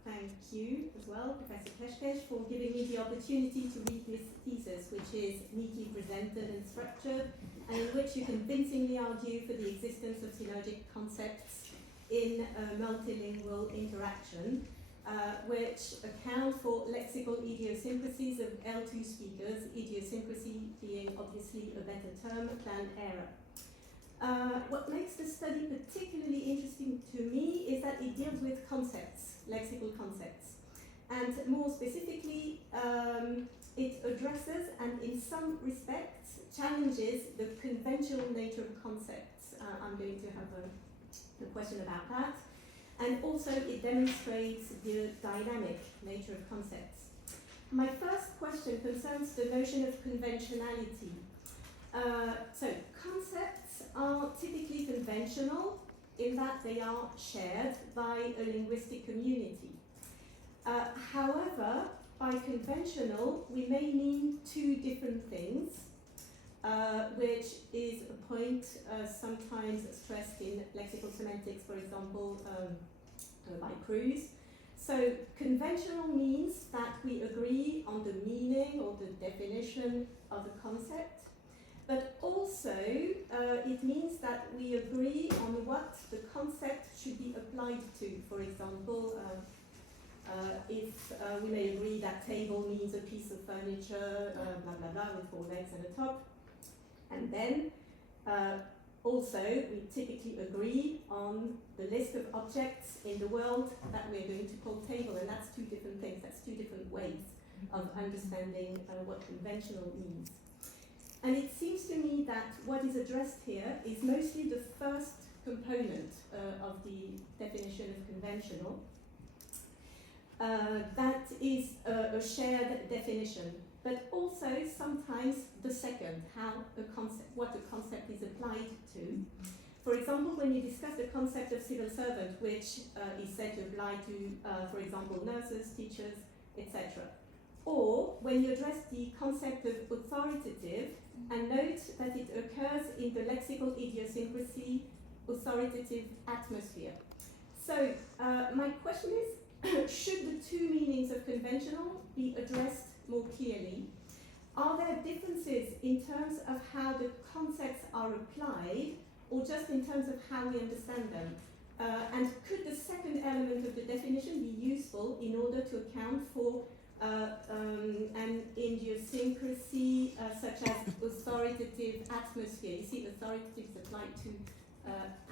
thank you as well, Professor Keshkesh, for giving me the opportunity to read this thesis, which is neatly presented and structured and in which you convincingly argue for the existence of synergic concepts in multilingual interaction, which account for lexical idiosyncrasies of L2 speakers, idiosyncrasy being obviously a better term than error. What makes the study particularly interesting to me is that it deals with concepts, lexical concepts. And more specifically, it addresses and in some respects challenges the conventional nature of concepts. I'm going to have a question about that. And also it demonstrates the dynamic nature of concepts. My first question concerns the notion of conventionality. So concepts are typically conventional in that they are shared by a linguistic community. However, by conventional, we may mean two different things, which is a point sometimes stressed in lexical semantics, for example, by Cruz. So conventional means that we agree on the meaning or the definition of a concept, but also it means that we agree on what the concept should be applied to. For example, if we may agree that table means a piece of furniture, blah blah blah, with 4 legs and a top, and then also we typically agree on the list of objects in the world that we're going to call table, and that's two different things, that's two different ways of understanding what conventional means. And it seems to me that what is addressed here is mostly the first component of the definition of conventional. That is a shared definition, but also sometimes the second, what a concept is applied to. For example, when you discuss the concept of civil servant, which is said to apply to, for example, nurses, teachers, etc. Or when you address the concept of authoritative, and note that it occurs in the lexical idiosyncrasy authoritative atmosphere. So my question is, should the two meanings of conventional be addressed more clearly? Are there differences in terms of how the concepts are applied, or just in terms of how we understand them? And could the second element of the definition be useful in order to account for an idiosyncrasy such as authoritative atmosphere? You see, authoritative is applied to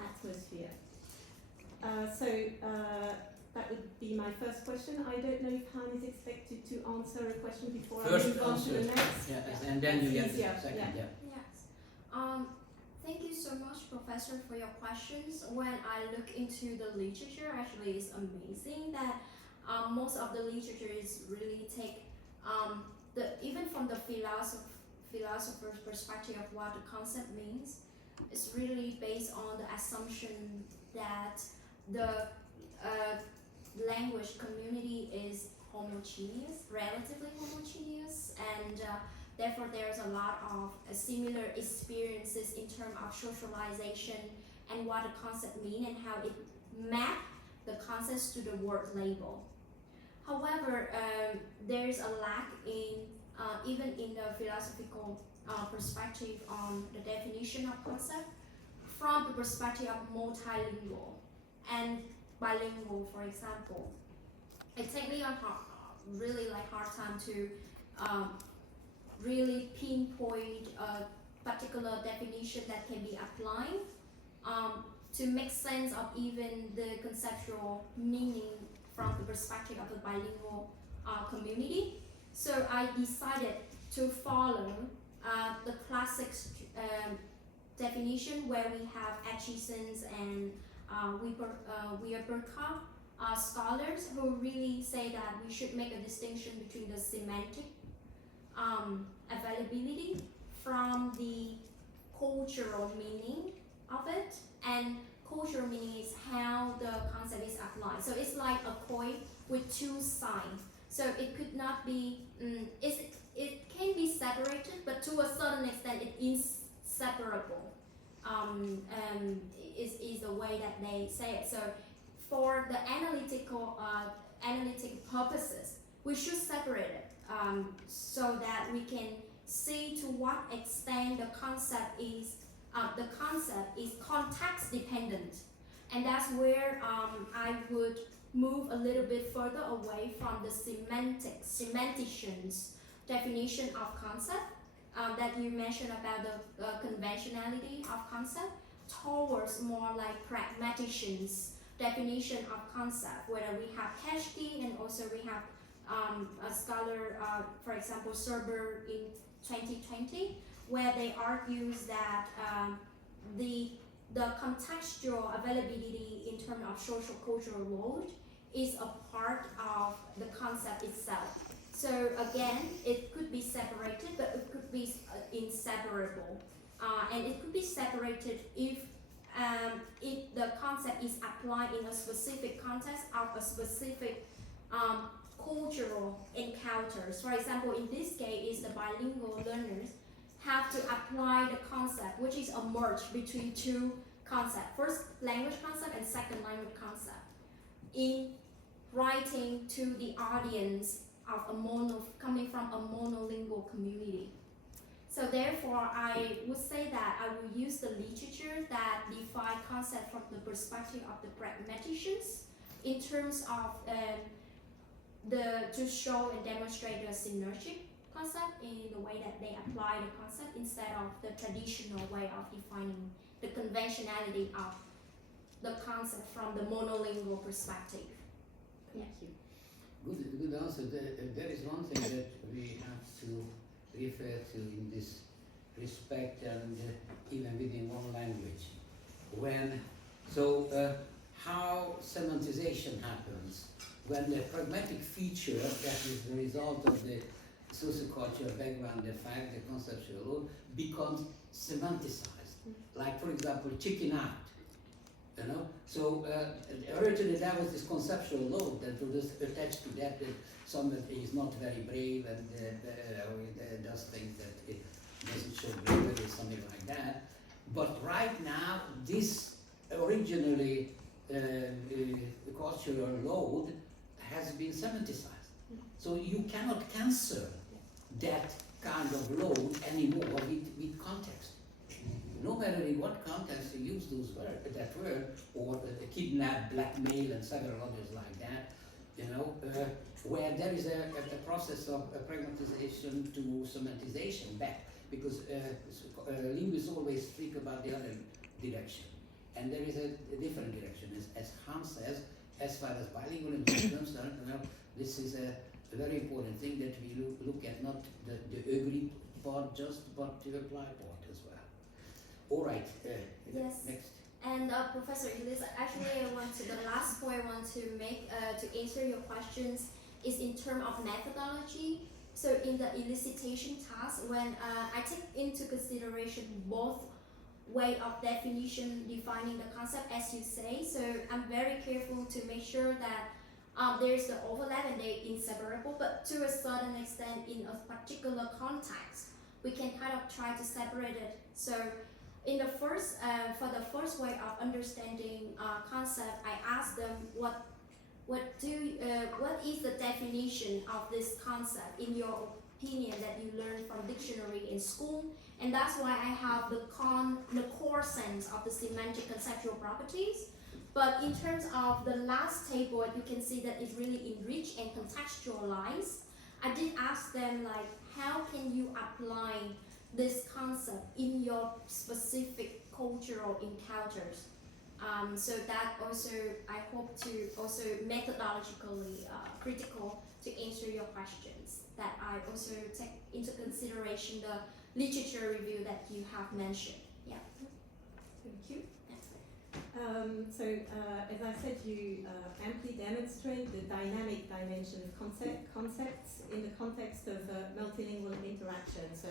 atmosphere. That would be my first question. I don't know if Han is expected to answer a question before I move on to the next. Yeah, and then you get the second. Yeah. Yes. Thank you so much, Professor, for your questions. When I look into the literature, actually it's amazing that most of the literature is really take even from the philosopher's perspective of what the concept means. It's really based on the assumption that the language community is homogeneous, relatively homogeneous, and therefore there's a lot of similar experiences in terms of socialization and what the concept mean and how it map the concepts to the word label. However, there's a lack in even in the philosophical perspective on the definition of concept from the perspective of multilingual and bilingual, for example. It takes me a hard time to really pinpoint a particular definition that can be applied to make sense of even the conceptual meaning from the perspective of the bilingual community. So I decided to follow the classic definition where we have Atchison's and Weierberka scholars who really say that we should make a distinction between the semantic availability from the cultural meaning of it, and cultural meaning is how the concept is applied. So it's like a coin with two sides. So it could not be, it can be separated, but to a certain extent it is separable. Is the way that they say it. So for the analytic purposes, we should separate it so that we can see to what extent the concept is context dependent, and that's where I would move a little bit further away from the sementician's definition of concept that you mentioned about the conventionality of concept, towards more like pragmatician's definition of concept, whether we have Keshki and also we have a scholar, for example, Serber in 2020, where they argues that the contextual availability in terms of social cultural load is a part of the concept itself. So again, it could be separated, but it could be inseparable, and it could be separated if the concept is applied in a specific context of a specific cultural encounters. For example, in this case, the bilingual learners have to apply the concept, which is a merge between two concepts, first language concept and second language concept, in writing to the audience of coming from a monolingual community. So therefore, I would say that I will use the literature that define concept from the perspective of the pragmaticians in terms of to show and demonstrate the synergistic concept in the way that they apply the concept instead of the traditional way of defining the conventionality of the concept from the monolingual perspective. Thank you. Good answer. There is one thing that we have to refer to in this respect, and even within one language. How semantization happens when the pragmatic feature that is the result of the sociocultural background, the fact, the conceptual load, becomes semanticized. Like, for example, chicken out. So originally that was this conceptual load that was attached to that somebody is not very brave and does things that it doesn't show bravery, something like that. But right now, this originally cultural load has been semanticized. So you cannot cancel that kind of load anymore with context. No matter in what context you use that word, or kidnap, blackmail, and several others like that, where there is a process of pragmatization to semantization back, because linguists always speak about the other direction, and there is a different direction. As Hans says, as far as bilingual is concerned, this is a very important thing that we look at, not the ugly part just, but the apply part as well. All right. Yes. Next. And Professor Elisa, actually, the last point I want to make to answer your questions is in terms of methodology. So in the elicitation task, when I take into consideration both way of defining the concept, as you say, so I'm very careful to make sure that there's the overlap and they're inseparable, but to a certain extent in a particular context, we can kind of try to separate it. So in the first, for the first way of understanding concept, I asked them what is the definition of this concept in your opinion that you learned from dictionary in school, and that's why I have the core sense of the semantic conceptual properties. But in terms of the last table, you can see that it's really enriched and contextualized. I did ask them like, how can you apply this concept in your specific cultural encounters? So that also, I hope to also methodologically critical to answer your questions. That I also take into consideration the literature review that you have mentioned. Yeah. Thank you. As I said, you amply demonstrate the dynamic dimension of concepts in the context of multilingual interaction. So,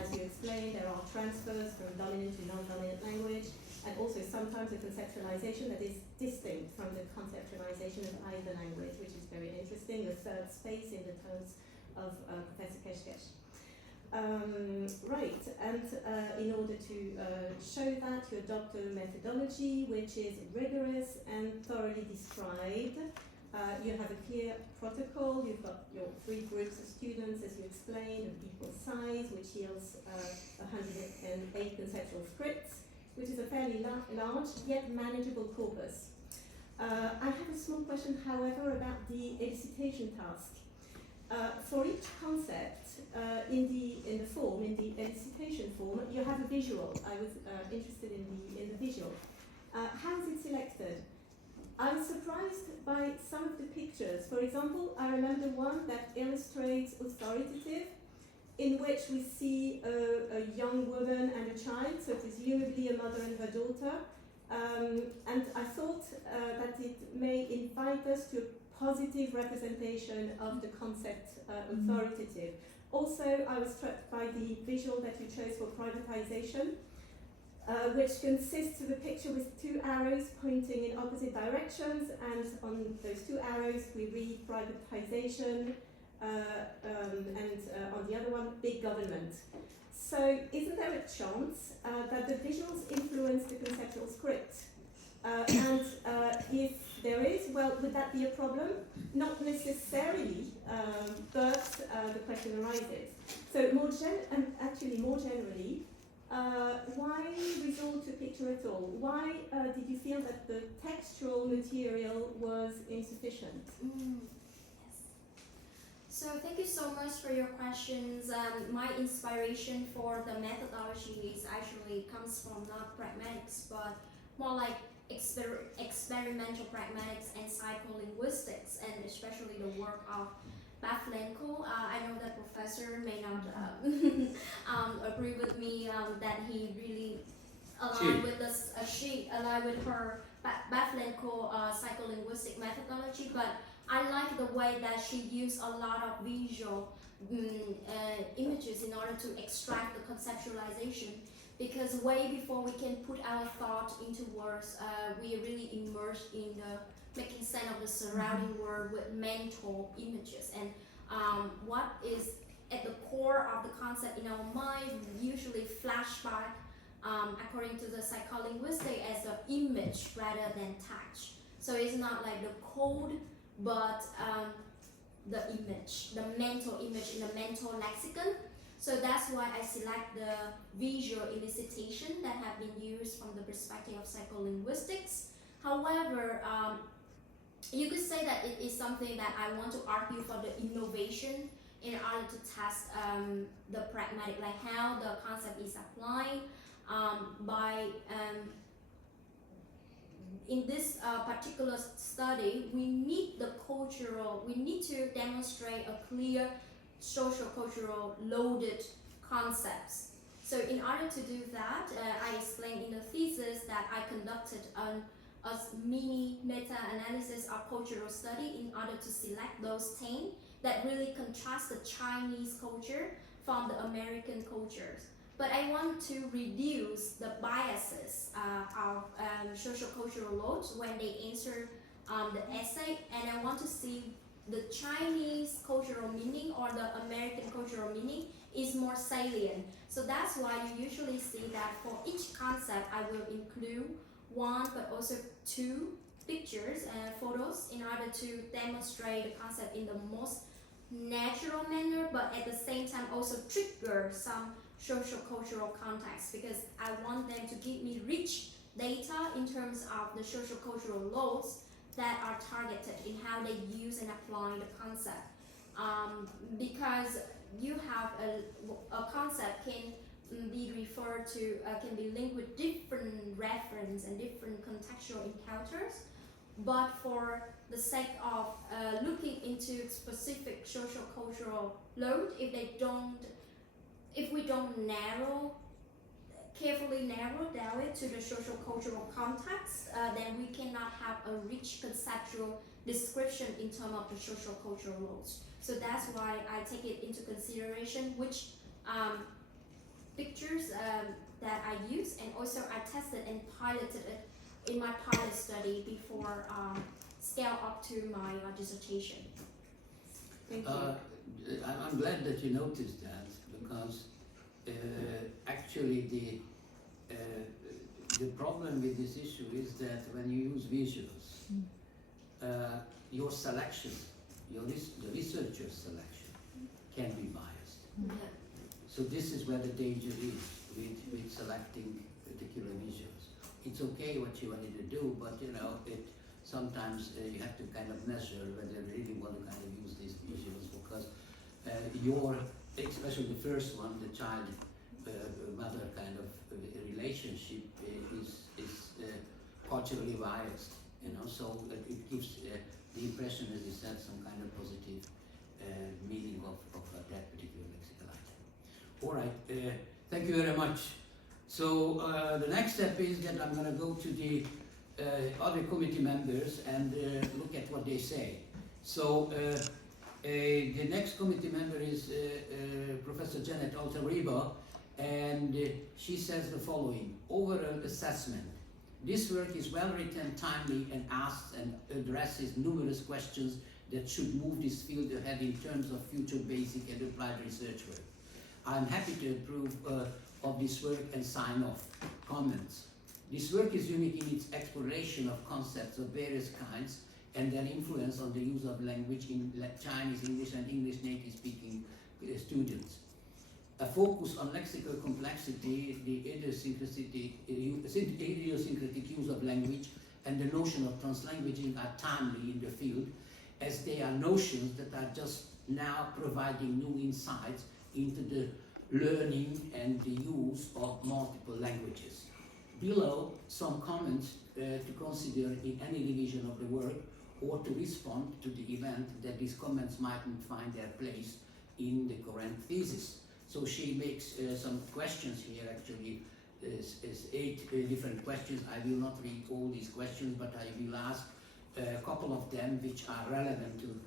as you explained, there are transfers from dominant to non-dominant language, and also sometimes a conceptualization that is distinct from the conceptualization of either language, which is very interesting, the third space in the terms of Professor Keshkesh. Right, and in order to show that, you adopt a methodology which is rigorous and thoroughly described You have a clear protocol, you've got your 3 groups of students, as you explained, of equal size, which yields 108 conceptual scripts, which is a fairly large yet manageable corpus. I have a small question, however, about the elicitation task. For each concept in the elicitation form, you have a visual. I was interested in the visual. How is it selected? I was surprised by some of the pictures. For example, I remember one that illustrates authoritative, in which we see a young woman and a child, so presumably a mother and her daughter. And I thought that it may invite us to a positive representation of the concept authoritative. Also, I was struck by the visual that you chose for privatization, which consists of a picture with 2 arrows pointing in opposite directions, and on those 2 arrows we read privatization, and on the other one, big government. So isn't there a chance that the visuals influence the conceptual script? And if there is, well, would that be a problem? Not necessarily, but the question arises. So more generally, why resort to picture at all? Why did you feel that the textual material was insufficient? Yes. So thank you so much for your questions. My inspiration for the methodology is actually comes from not pragmatics, but more like experimental pragmatics and psycholinguistics, and especially the work of Baflenko. I know that professor may not agree with me that he really aligned with this. She aligned with her Baflenko psycholinguistic methodology, but I like the way that she used a lot of visual images in order to extract the conceptualization. Because way before we can put our thought into words, we are really immersed in the making sense of the surrounding world with mental images. And what is at the core of the concept in our mind usually flashback, according to the psycholinguistic, as an image rather than touch. So it's not like the code, but the image, the mental image in the mental lexicon. So that's why I select the visual elicitation that have been used from the perspective of psycholinguistics. However, you could say that it is something that I want to argue for the innovation in order to test the pragmatic, like how the concept is applied in this particular study, we need to demonstrate a clear social-cultural loaded concepts. So in order to do that, I explained in the thesis that I conducted a mini meta-analysis of cultural study in order to select those 10 that really contrast the Chinese culture from the American cultures. But I want to reduce the biases of social-cultural loads when they answer the essay, and I want to see the Chinese cultural meaning or the American cultural meaning is more salient. So that's why you usually see that for each concept I will include 1 but also 2 pictures and photos in order to demonstrate the concept in the most natural manner, but at the same time also trigger some social-cultural context, because I want them to give me rich data in terms of the social-cultural loads that are targeted in how they use and apply the concept. Because you have a concept can be referred to, can be linked with different reference and different contextual encounters, but for the sake of looking into specific social-cultural load, if we don't carefully narrow down it to the social-cultural context, then we cannot have a rich conceptual description in terms of the social-cultural loads. So that's why I take it into consideration which pictures that I use, and also I tested and piloted it in my pilot study before scale up to my dissertation. Thank you. I'm glad that you noticed that, because actually the problem with this issue is that when you use visuals, your selection, the researcher's selection can be biased. Yeah. So this is where the danger is with selecting particular visuals. It's okay what you wanted to do, but you know, sometimes you have to kind of measure whether you really want to kind of use these visuals, because especially the first one, the child mother kind of relationship is culturally biased, you know, so it gives the impression, as you said, some kind of positive meaning of that particular lexical item. All right, thank you very much. So the next step is that I'm going to go to the other committee members and look at what they say. So the next committee member is Professor Janet Alteriba, and she says the following: overall assessment. This work is well written, timely, and asks and addresses numerous questions that should move this field ahead in terms of future basic and applied research work. I'm happy to approve of this work and sign off. Comments. This work is unique in its exploration of concepts of various kinds and their influence on the use of language in Chinese, English, and English native-speaking students. A focus on lexical complexity, the idiosyncratic use of language, and the notion of translanguaging are timely in the field, as they are notions that are just now providing new insights into the learning and the use of multiple languages. Below, some comments to consider in any revision of the work, or to respond to the event that these comments mightn't find their place in the current thesis. So she makes some questions here, actually, is 8 different questions. I will not read all these questions, but I will ask a couple of them which are relevant to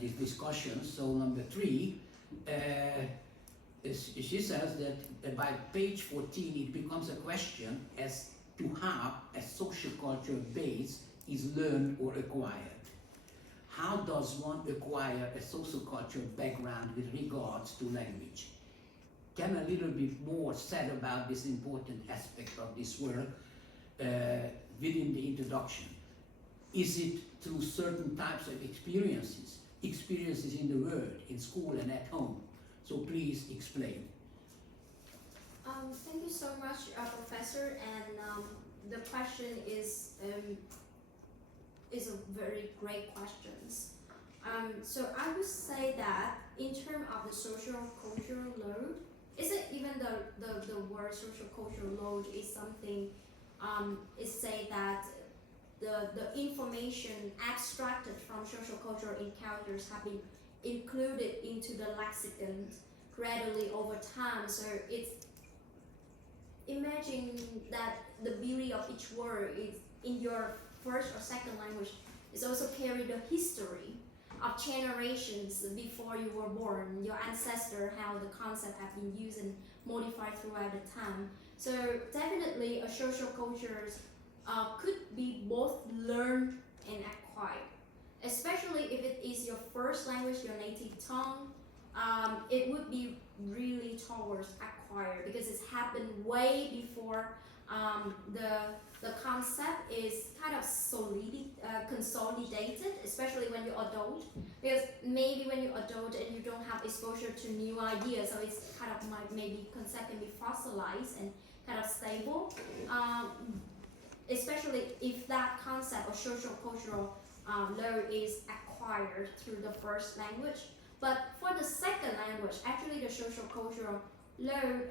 this discussion. So number 3, she says that by page 14 it becomes a question as to how a social culture base is learned or acquired. How does one acquire a social culture background with regards to language? Can a little bit more said about this important aspect of this work within the introduction? Is it through certain types of experiences in the world, in school and at home? So please explain. Thank you so much, Professor. And the question is a very great question. So I would say that in terms of the social cultural load, isn't even the word social cultural load is something, it say that the information abstracted from social cultural encounters have been included into the lexicon gradually over time. So it's imagine that the beauty of each word is in your first or second language is also carry the history of generations before you were born, your ancestor, how the concept have been used and modified throughout the time. So definitely a social cultures could be both learned and acquired, especially if it is your first language, your native tongue. It would be really towards acquired because it's happened way before the concept is kind of consolidated, especially when you're adult. Because maybe when you're adult and you don't have exposure to new ideas, so it's kind of maybe concept can be fossilized and kind of stable. Especially if that concept of social cultural load is acquired through the first language. But for the second language, actually the social cultural load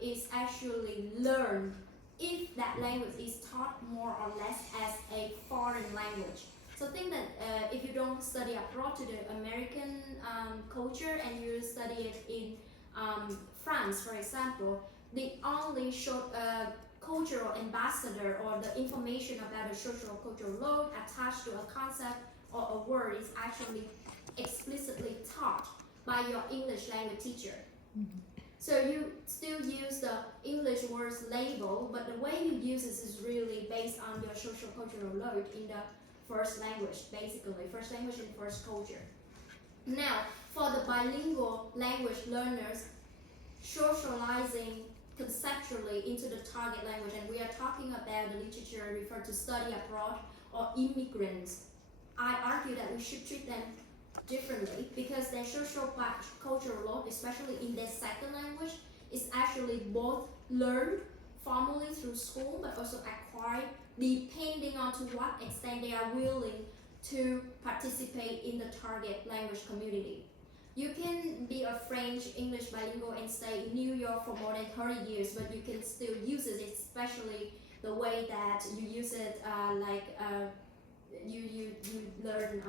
is actually learned if that language is taught more or less as a foreign language. So think that if you don't study abroad to the American culture and you study it in France, for example, the only cultural ambassador or the information about the social cultural load attached to a concept or a word is actually explicitly taught by your English language teacher. Mm-hmm. So you still use the English words label, but the way you use it is really based on your social cultural load in the first language, basically, first language and first culture. Now, for the bilingual language learners, socializing conceptually into the target language, and we are talking about the literature referred to study abroad or immigrants I argue that we should treat them differently because their social cultural role, especially in their second language, is actually both learned formally through school but also acquired depending on to what extent they are willing to participate in the target language community. You can be a French English bilingual and stay in New York for more than 30 years, but you can still use it, especially the way that you use it, you learn,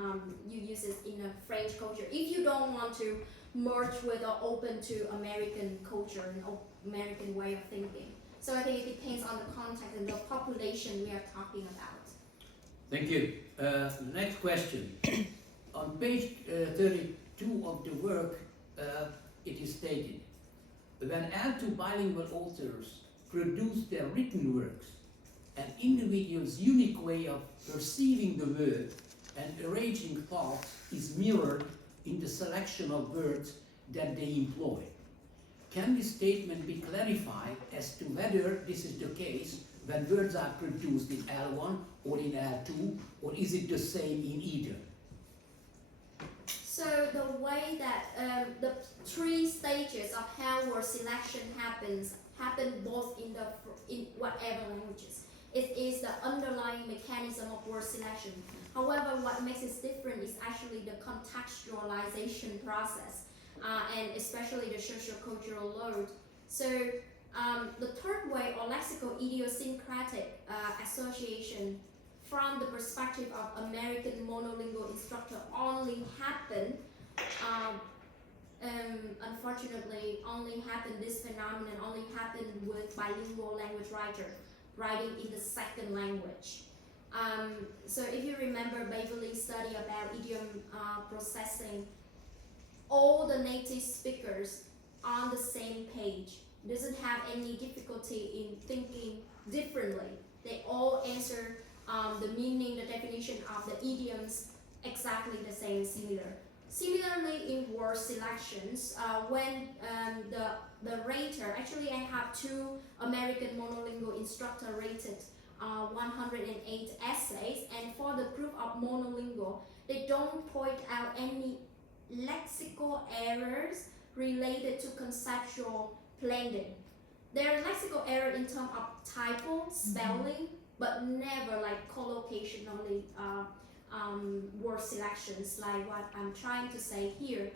you use it in a French culture. If you don't want to merge with or open to American culture and American way of thinking. So I think it depends on the context and the population we are talking about. Thank you. Next question. On page 32 of the work, it is stated, when L2 bilingual authors produce their written works, an individual's unique way of perceiving the word and arranging thoughts is mirrored in the selection of words that they employ. Can this statement be clarified as to whether this is the case when words are produced in L1 or in L2, or is it the same in either? So the way that the three stages of how word selection happen both in whatever languages. It is the underlying mechanism of word selection. However, what makes it different is actually the contextualization process, and especially the socio-cultural load. So the third way, or lexical idiosyncratic association, from the perspective of American monolingual instructor, only happen, unfortunately, this phenomenon only happened with bilingual language writer writing in the second language. So if you remember Beverly's study about idiom processing, all the native speakers on the same page doesn't have any difficulty in thinking differently. They all answer the meaning, the definition of the idioms exactly the same, similar. Similarly, in word selections, when the rater, actually I have two American monolingual instructor rated 108 essays, and for the group of monolingual, they don't point out any lexical errors related to conceptual blending. There are lexical errors in terms of typo, spelling, but never like collocationally word selections like what I'm trying to say here.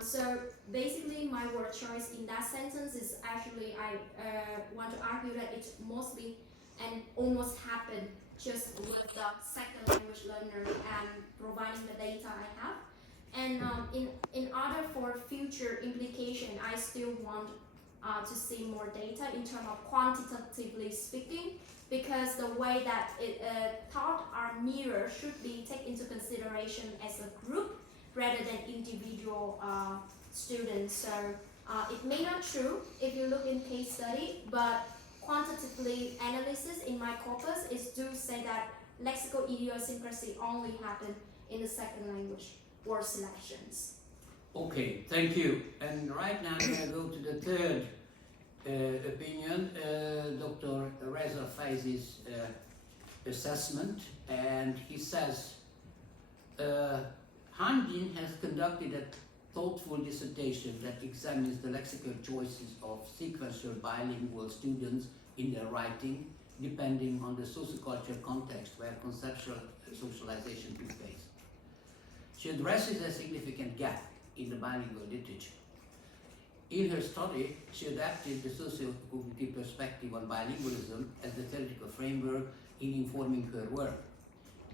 So basically my word choice in that sentence is actually, I want to argue that it's mostly and almost happened just with the second language learner and providing the data I have. And in order for future implication, I still want to see more data in terms of quantitatively speaking, because the way that thought are mirror should be taken into consideration as a group rather than individual students. So it may not true if you look in case study, but quantitatively analysis in my corpus is to say that lexical idiosyncrasy only happen in the second language word selections. Okay, thank you. And right now we're going to go to the third opinion, Dr. Reza Faizi's assessment, and he says, Han Dinh has conducted a thoughtful dissertation that examines the lexical choices of sequential bilingual students in their writing, depending on the sociocultural context where conceptual socialization took place. She addresses a significant gap in the bilingual literature. In her study, she adapted the socio-cognitive perspective on bilingualism as the theoretical framework in informing her work.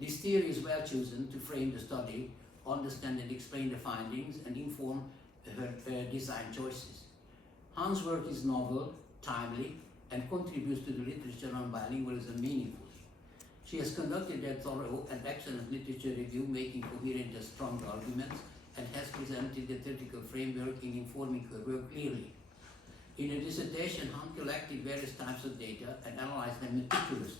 This theory is well chosen to frame the study, understand and explain the findings, and inform her design choices. Han's work is novel, timely, and contributes to the literature on bilingualism meaningfully. She has conducted a thorough and excellent literature review, making coherent and strong arguments, and has presented the theoretical framework in informing her work clearly. In her dissertation, Han collected various types of data and analyzed them meticulously.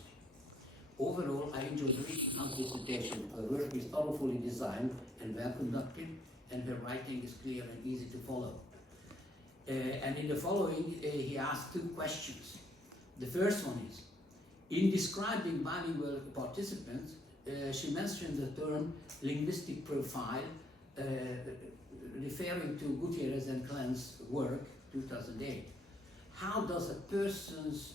Overall, I enjoyed reading Han's dissertation. Her work is thoroughly designed and well conducted, and her writing is clear and easy to follow. And in the following, he asked two questions. The first one is, in describing bilingual participants, she mentioned the term linguistic profile, referring to Gutierrez and Clen's work, 2008. How does a person's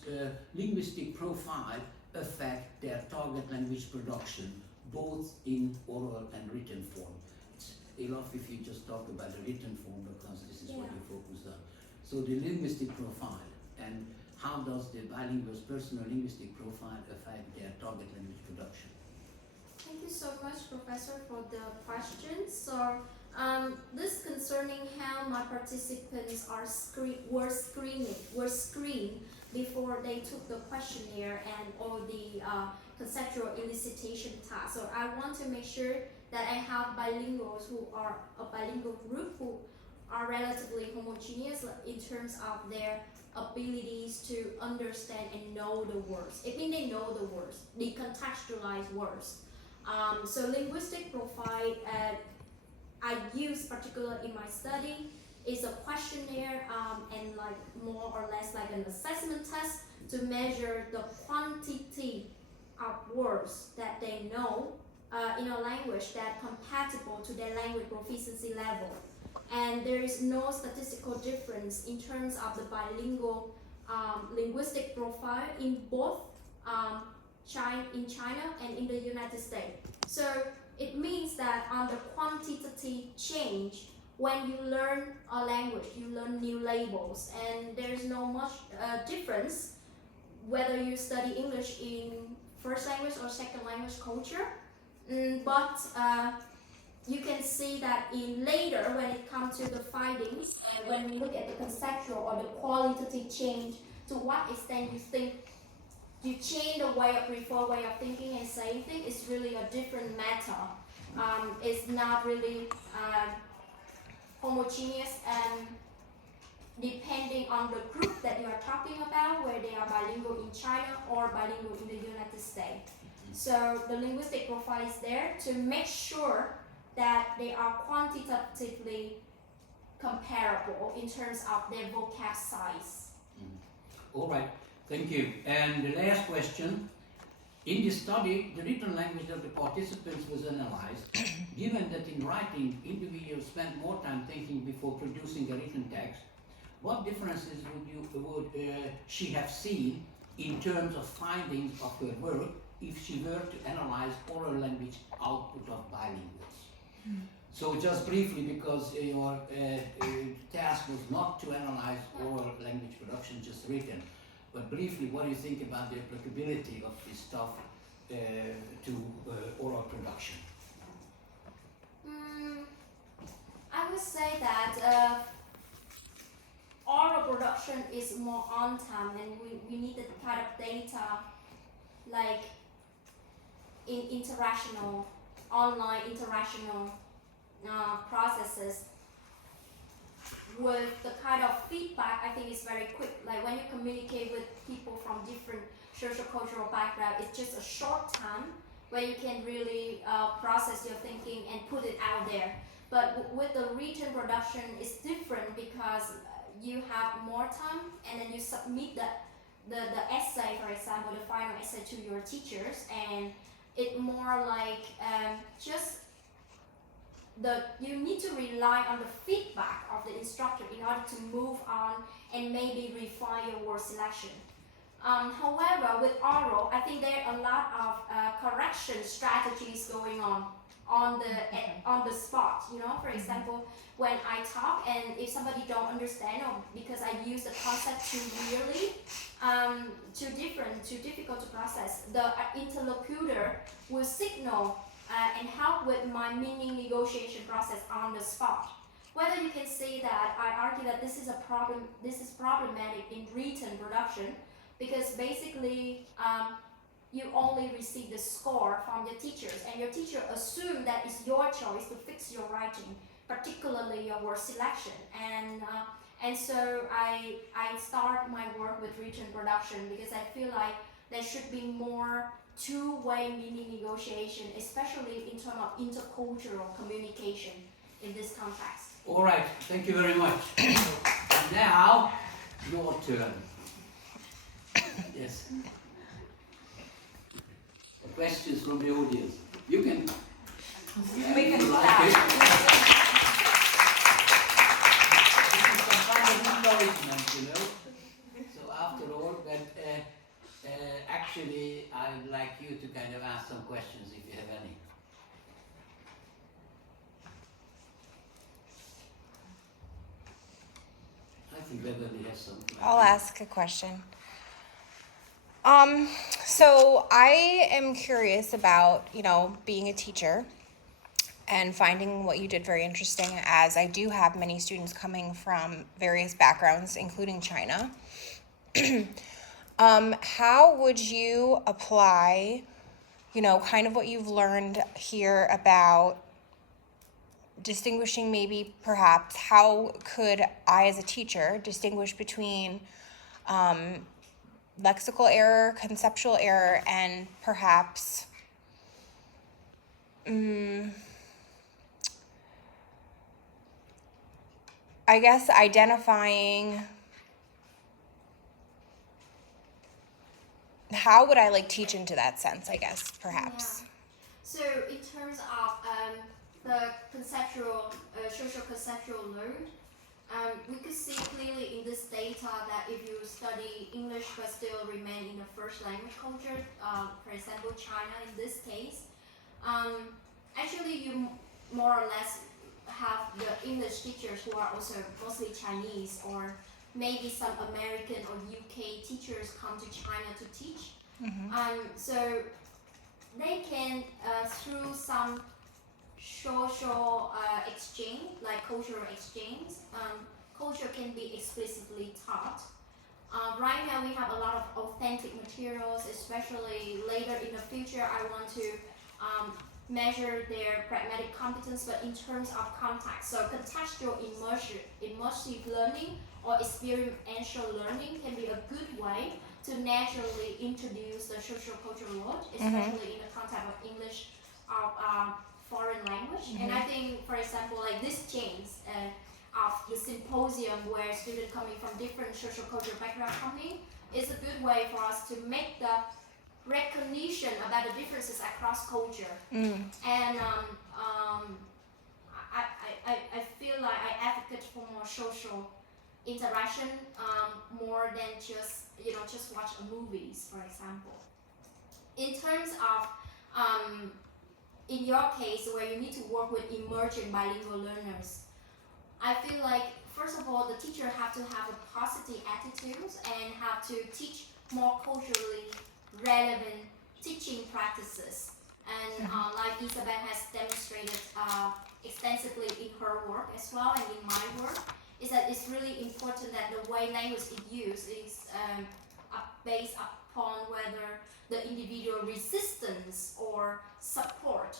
linguistic profile affect their target language production, both in oral and written form? It's enough if you just talk about the written form, because this is what you focus on. So the linguistic profile, and how does the bilingual's personal linguistic profile affect their target language production? Thank you so much, Professor, for the question. So, this concerning how my participants were screened before they took the questionnaire and all the conceptual elicitation tasks. So I want to make sure that I have bilinguals who are a bilingual group who are relatively homogeneous in terms of their abilities to understand and know the words. It means they know the words, they contextualize words. So linguistic profile I use particularly in my study is a questionnaire and like more or less like an assessment test to measure the quantity of words that they know in a language that compatible to their language proficiency level. And there is no statistical difference in terms of the bilingual linguistic profile in both in China and in the United States. So it means that on the quantitative change, when you learn a language, you learn new labels, and there's no much difference whether you study English in first language or second language culture. But you can see that in later, when it comes to the findings, when we look at the conceptual or the qualitative change, to what extent you think you change the way of thinking and saying things, is really a different matter. It's not really homogeneous, and depending on the group that you are talking about, where they are bilingual in China or bilingual in the United States. So the linguistic profile is there to make sure that they are quantitatively comparable in terms of their vocab size. All right, thank you. And the last question. In this study, the written language of the participants was analyzed. Given that in writing, individuals spend more time thinking before producing a written text, what differences would she have seen in terms of findings of her work if she were to analyze oral language output of bilinguals? So just briefly, because your task was not to analyze oral language production, just written, but briefly, what do you think about the applicability of this stuff to oral production? I would say that oral production is more on time, and we need the kind of data like in online interactional processes with the kind of feedback. I think it's very quick. Like when you communicate with people from different social cultural background, it's just a short time where you can really process your thinking and put it out there. But with the written production, it's different because you have more time, and then you submit the essay, for example, the final essay to your teachers, and it more like you need to rely on the feedback of the instructor in order to move on and maybe refine your word selection. However, with oral, I think there are a lot of correction strategies going on the spot. You know, for example, when I talk and if somebody don't understand, or because I use the concept too weirdly, too difficult to process, the interlocutor will signal and help with my meaning negotiation process on the spot. Whether you can see that, I argue that this is a problem. This is problematic in written production, because basically you only receive the score from your teachers, and your teacher assume that it's your choice to fix your writing, particularly your word selection. And so I start my work with written production because I feel like there should be more two-way meaning negotiation, especially in terms of intercultural communication in this context. All right, thank you very much. And now, your turn. Yes. questions from the audience. You can. We can like clap. it. This is some kind of encouragement, you know. So after all, but actually, I'd like you to kind of ask some questions if you have any. I think Beverly has some. I'll ask a question. So I am curious about, being a teacher and finding what you did very interesting, as I do have many students coming from various backgrounds, including China. How would you apply, kind of what you've learned here about distinguishing, maybe perhaps how could I as a teacher distinguish between lexical error, conceptual error, and perhaps I guess identifying how would I teach into that sense, I guess, perhaps. Yeah. So in terms of the conceptual, social conceptual load, we could see clearly in this data that if you study English but still remain in the first language culture, for example China in this case, actually you more or less have the English teachers who are also mostly Chinese, or maybe some American or UK teachers come to China to teach. So they can, through some social exchange, like cultural exchange, culture can be explicitly taught. Right now we have a lot of authentic materials, especially later in the future I want to measure their pragmatic competence, but in terms of context. So contextual immersive learning or experiential learning can be a good way to naturally introduce the social cultural load, especially in the context of English of foreign language. And I think, for example, like this change of the symposium where students coming from different social cultural background coming is a good way for us to make the recognition about the differences across culture. And I feel like I advocate for more social interaction, more than just watch movies, for example. In terms of in your case where you need to work with emerging bilingual learners, I feel like first of all the teacher have to have a positive attitude and have to teach more culturally relevant teaching practices. And like Isabel has demonstrated extensively in her work as well and in my work, is that it's really important that the way language is used is based upon whether the individual resistance or support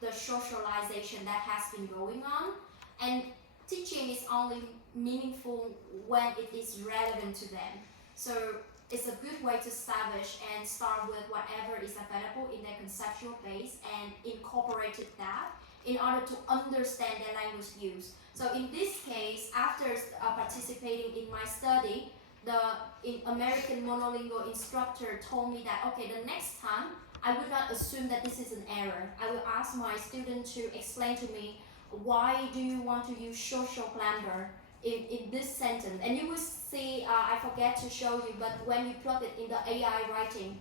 the socialization that has been going on. And teaching is only meaningful when it is relevant to them. So it's a good way to establish and start with whatever is available in their conceptual base and incorporate that in order to understand their language use. So in this case, after participating in my study, the American monolingual instructor told me that, okay, the next time I would not assume that this is an error. I will ask my student to explain to me, why do you want to use social clamber in this sentence? And you will see, I forget to show you, but when you plug it in the AI writing,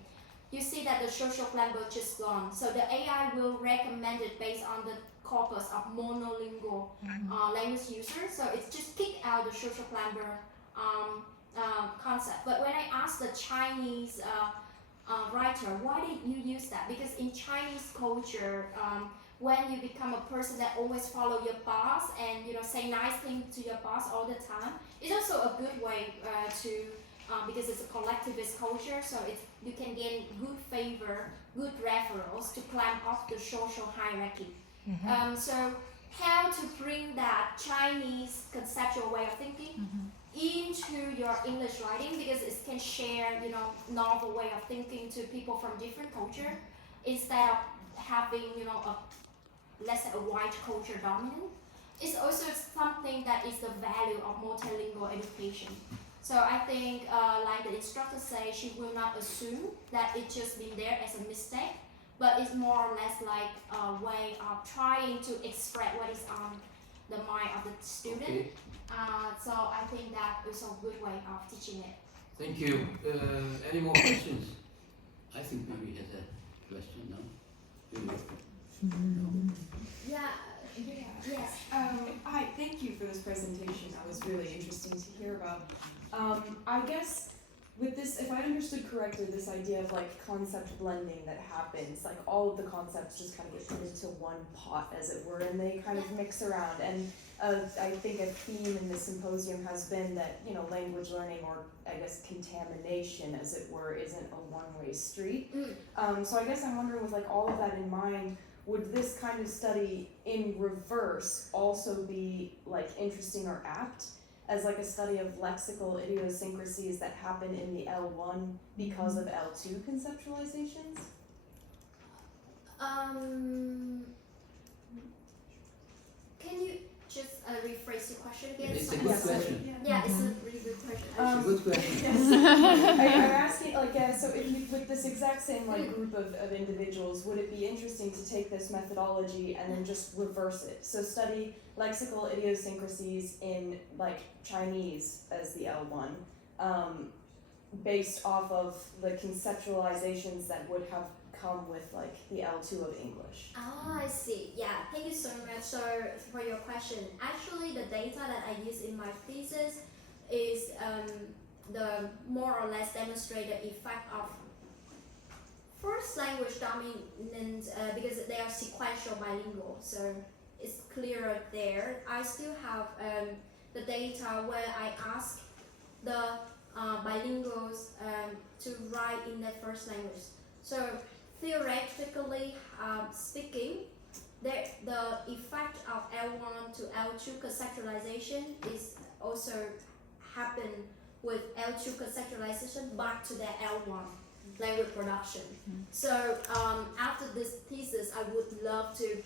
you see that the social clamber just gone. So the AI will recommend it based on the corpus of monolingual language users. So it's just kicked out the social clamber concept. But when I asked the Chinese writer, why did you use that? Because in Chinese culture, when you become a person that always follow your boss and say nice things to your boss all the time, it's also a good way to because it's a collectivist culture, so you can gain good favor, good referrals to climb up the social hierarchy. So how to bring that Chinese conceptual way of thinking into your English writing, because it can share novel way of thinking to people from different culture, instead of having let's say a white culture dominant. It's also something that is the value of multilingual education. So I think, like the instructor say, she will not assume that it just been there as a mistake, but it's more or less like a way of trying to express what is on the mind of the student. Okay. So I think that is a good way of teaching it. Thank you. Any more questions? I think Mary has a question, no? No? Yes. Hi, thank you for this presentation. That was really interesting to hear about. I guess with this, if I understood correctly, this idea of like concept blending that happens, like all of the concepts just kind of get put into one pot, as it were, and they kind of mix around. And I think a theme in this symposium has been that, you know, language learning, or I guess contamination, as it were, isn't a one-way street. So I guess I'm wondering, with like all of that in mind, would this kind of study in reverse also be like interesting or apt as like a study of lexical idiosyncrasies that happen in the L1 because of L2 conceptualizations? Can you just rephrase your question again? It's a So- good Yes. question. Yeah, it's a really good question. It's a good question. Yes. I'm asking, like, so if you, with this exact same like group of individuals, would it be interesting to take this methodology and then just reverse it? So study lexical idiosyncrasies in like Chinese as the L1, based off of the conceptualizations that would have come with like the L2 of English. I see. Yeah, thank you so much for your question. Actually, the data that I use in my thesis is the more or less demonstrated effect of first language dominant because they are sequential bilingual, so it's clearer there. I still have the data where I ask the bilinguals to write in their first language. So theoretically speaking, the effect of L1 to L2 conceptualization is also happen with L2 conceptualization back to the L1 language production. So after this thesis, I would love to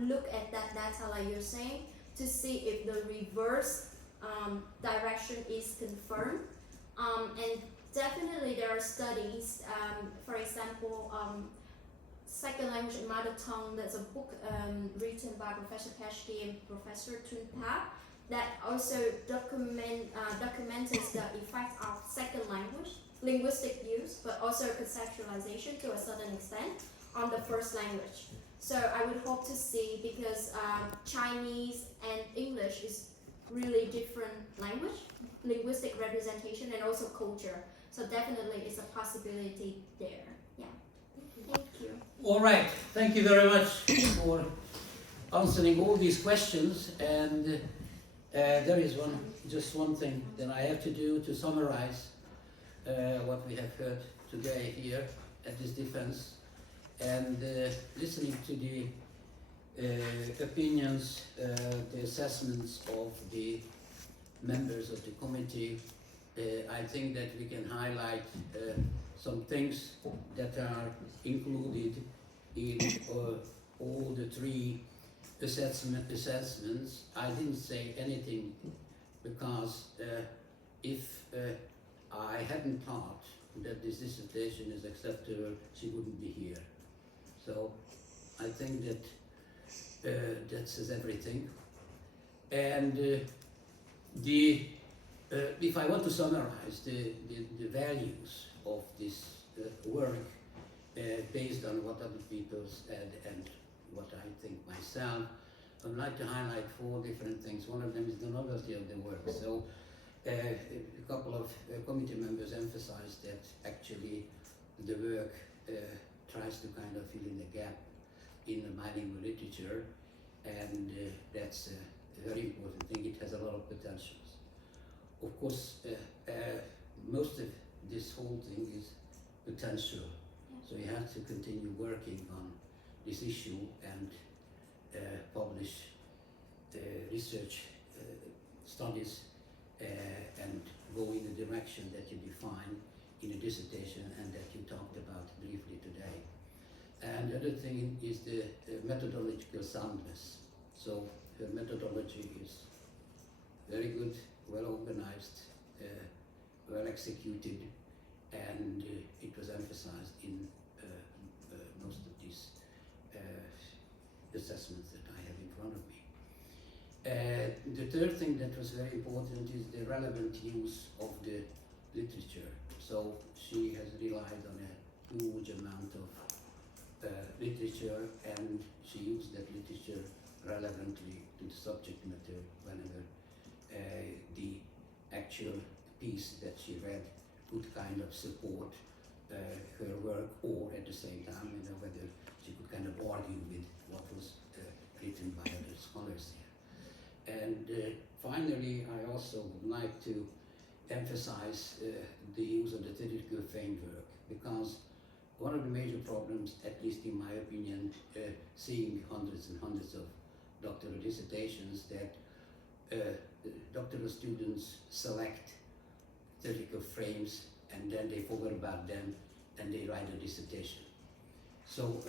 look at that data like you're saying to see if the reverse direction is confirmed. And definitely there are studies, for example, second language and mother tongue, there's a book written by Professor Kashki and Professor Tunpa that also documents the effect of second language, linguistic use, but also conceptualization to a certain extent on the first language. So I would hope to see, because Chinese and English is really different language, linguistic representation, and also culture. So definitely it's a possibility there. Yeah. Thank you. All right, thank you very much for answering all these questions. And there is just one thing that I have to do to summarize what we have heard today here at this defense. And listening to the opinions, the assessments of the members of the committee, I think that we can highlight some things that are included in all the three assessments. I didn't say anything because if I hadn't thought that this dissertation is acceptable, she wouldn't be here. So I think that that says everything. And if I want to summarize the values of this work based on what other people said and what I think myself, I'd like to highlight 4 different things. One of them is the novelty of the work. So a couple of committee members emphasized that actually the work tries to kind of fill in the gap in the bilingual literature, and that's a very important thing. It has a lot of potentials. Of course, most of this whole thing is potential, so you have to continue working on this issue and publish research studies and go in the direction that you define in a dissertation and that you talked about briefly today. And the other thing is the methodological soundness. So her methodology is very good, well organized, well executed, and it was emphasized in most of these assessments that I have in front of me. The third thing that was very important is the relevant use of the literature. So she has relied on a huge amount of literature, and she used that literature relevantly to the subject matter whenever the actual piece that she read could kind of support her work, or at the same time, whether she could kind of argue with what was written by other scholars here. And finally, I also would like to emphasize the use of the theoretical framework, because one of the major problems, at least in my opinion, seeing hundreds and hundreds of doctoral dissertations, that doctoral students select theoretical frames and then they forget about them and they write a dissertation. So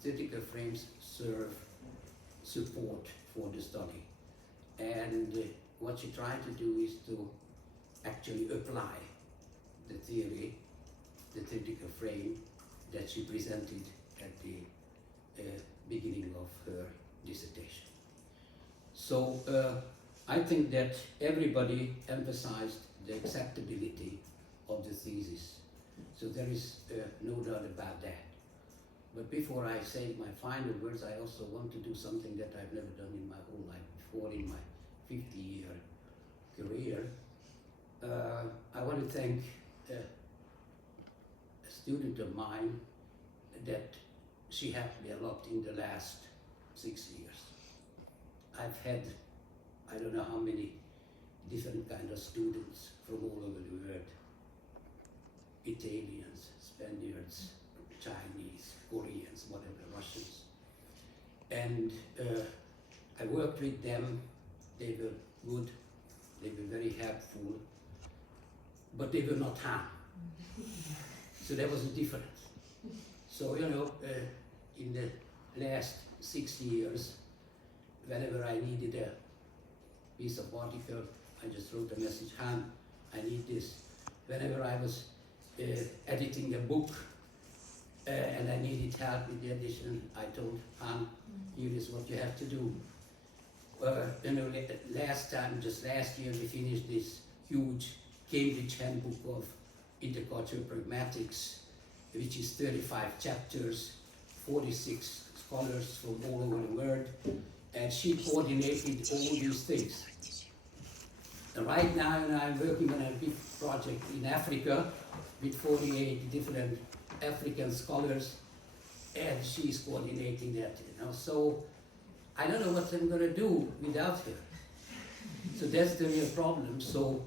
theoretical frames serve support for the study, and what you try to do is to actually apply the theory, the theoretical frame that she presented at the beginning of her dissertation. So I think that everybody emphasized the acceptability of the thesis. So there is no doubt about that. But before I say my final words, I also want to do something that I've never done in my whole life before, in my 50-year career. I want to thank a student of mine that she helped me a lot in the last 6 years. I've had, I don't know how many different kind of students from all over the world. Italians, Spaniards, Chinese, Koreans, whatever, Russians. And I worked with them. They were good, they were very helpful, but they were not Han. So there was a difference. So, in the last 6 years, whenever I needed a piece of article, I just wrote a message, Han, I need this. Whenever I was editing a book and I needed help with the edition, I told Han, here is what you have to do. Just last year, we finished this huge Cambridge Handbook of Intercultural Pragmatics, which is 35 chapters, 46 scholars from all over the world, and she coordinated all these things. And right now, I'm working on a big project in Africa with 48 different African scholars, and she's coordinating that. So I don't know what I'm going to do without her. So that's the real problem. So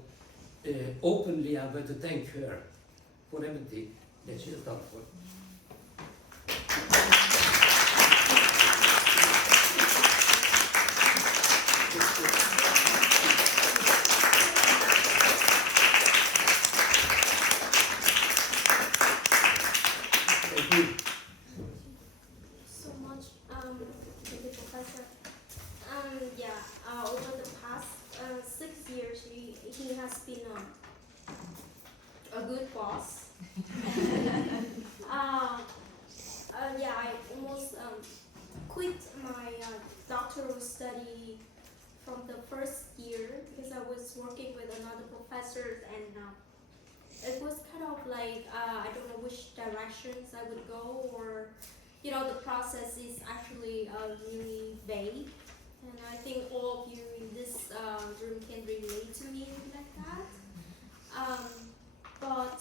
openly, I'm going to thank her for everything that she has done for. So much, thank you, Professor. Over the past 6 years, he has been a good boss. I almost quit my doctoral study from the first year because I was working with another professor, and it was kind of like I don't know which directions I would go, or the process is actually really vague, and I think all of you in this room can relate to me like that. But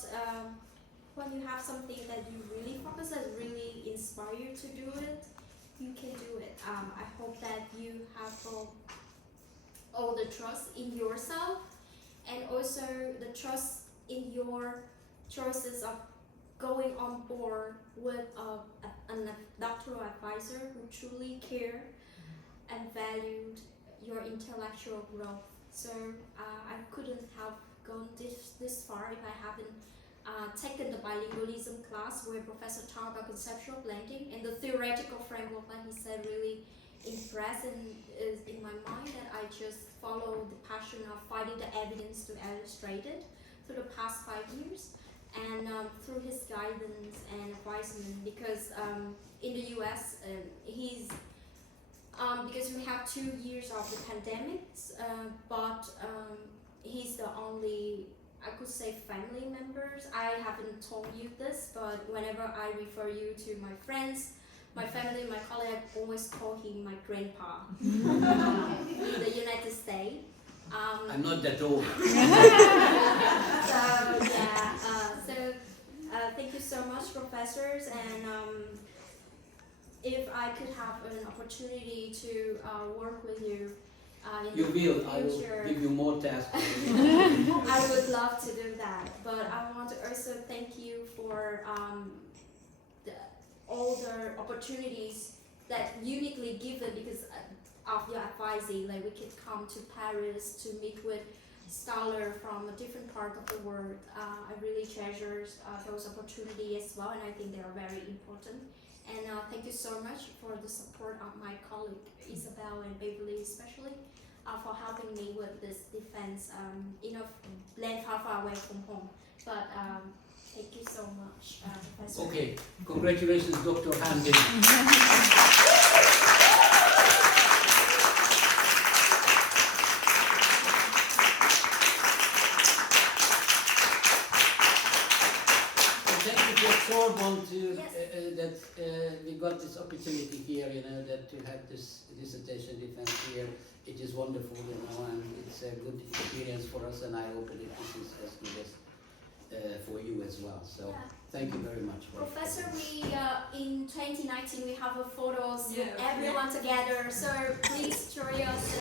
when you have something that you really focus on, really inspire you to do it, you can do it. I hope that you have all the trust in yourself, and also the trust in your choices of going on board with a doctoral advisor who truly cared and valued your intellectual growth. So I couldn't have gone this far if I haven't taken the bilingualism class where Professor talked about conceptual blending, and the theoretical framework, like he said, really impressed and is in my mind that I just follow the passion of finding the evidence to illustrate it. through the past 5 years, and through his guidance and advisement, because in the US, because we have 2 years of the pandemics, but he's the only, I could say, family members. I haven't told you this, but whenever I refer you to my friends, my family, my colleague, I always call him my grandpa in the United States. I'm not that old. Thank you so much, professors, and if I could have an opportunity to work with you in You the will. I will future, give you more tasks. I would love to do that. But I want to also thank you for all the opportunities that uniquely given because of your advising. Like we could come to Paris to meet with scholars from a different part of the world. I really treasure those opportunities as well, and I think they are very important. And thank you so much for the support of my colleague Isabel and Beverly, especially for helping me with this defense. Land far away from home, but thank you so much, Professor. Okay, congratulations, Dr. Han Dinh. Thank you to Sorbonne that we got this opportunity here, that to have this dissertation defense here. It is wonderful, and it's a good experience for us, and I hope that this is as good as for you as well. So thank you very much. Professor, we in 2019 we have a photos with Yeah. everyone together. So please join us.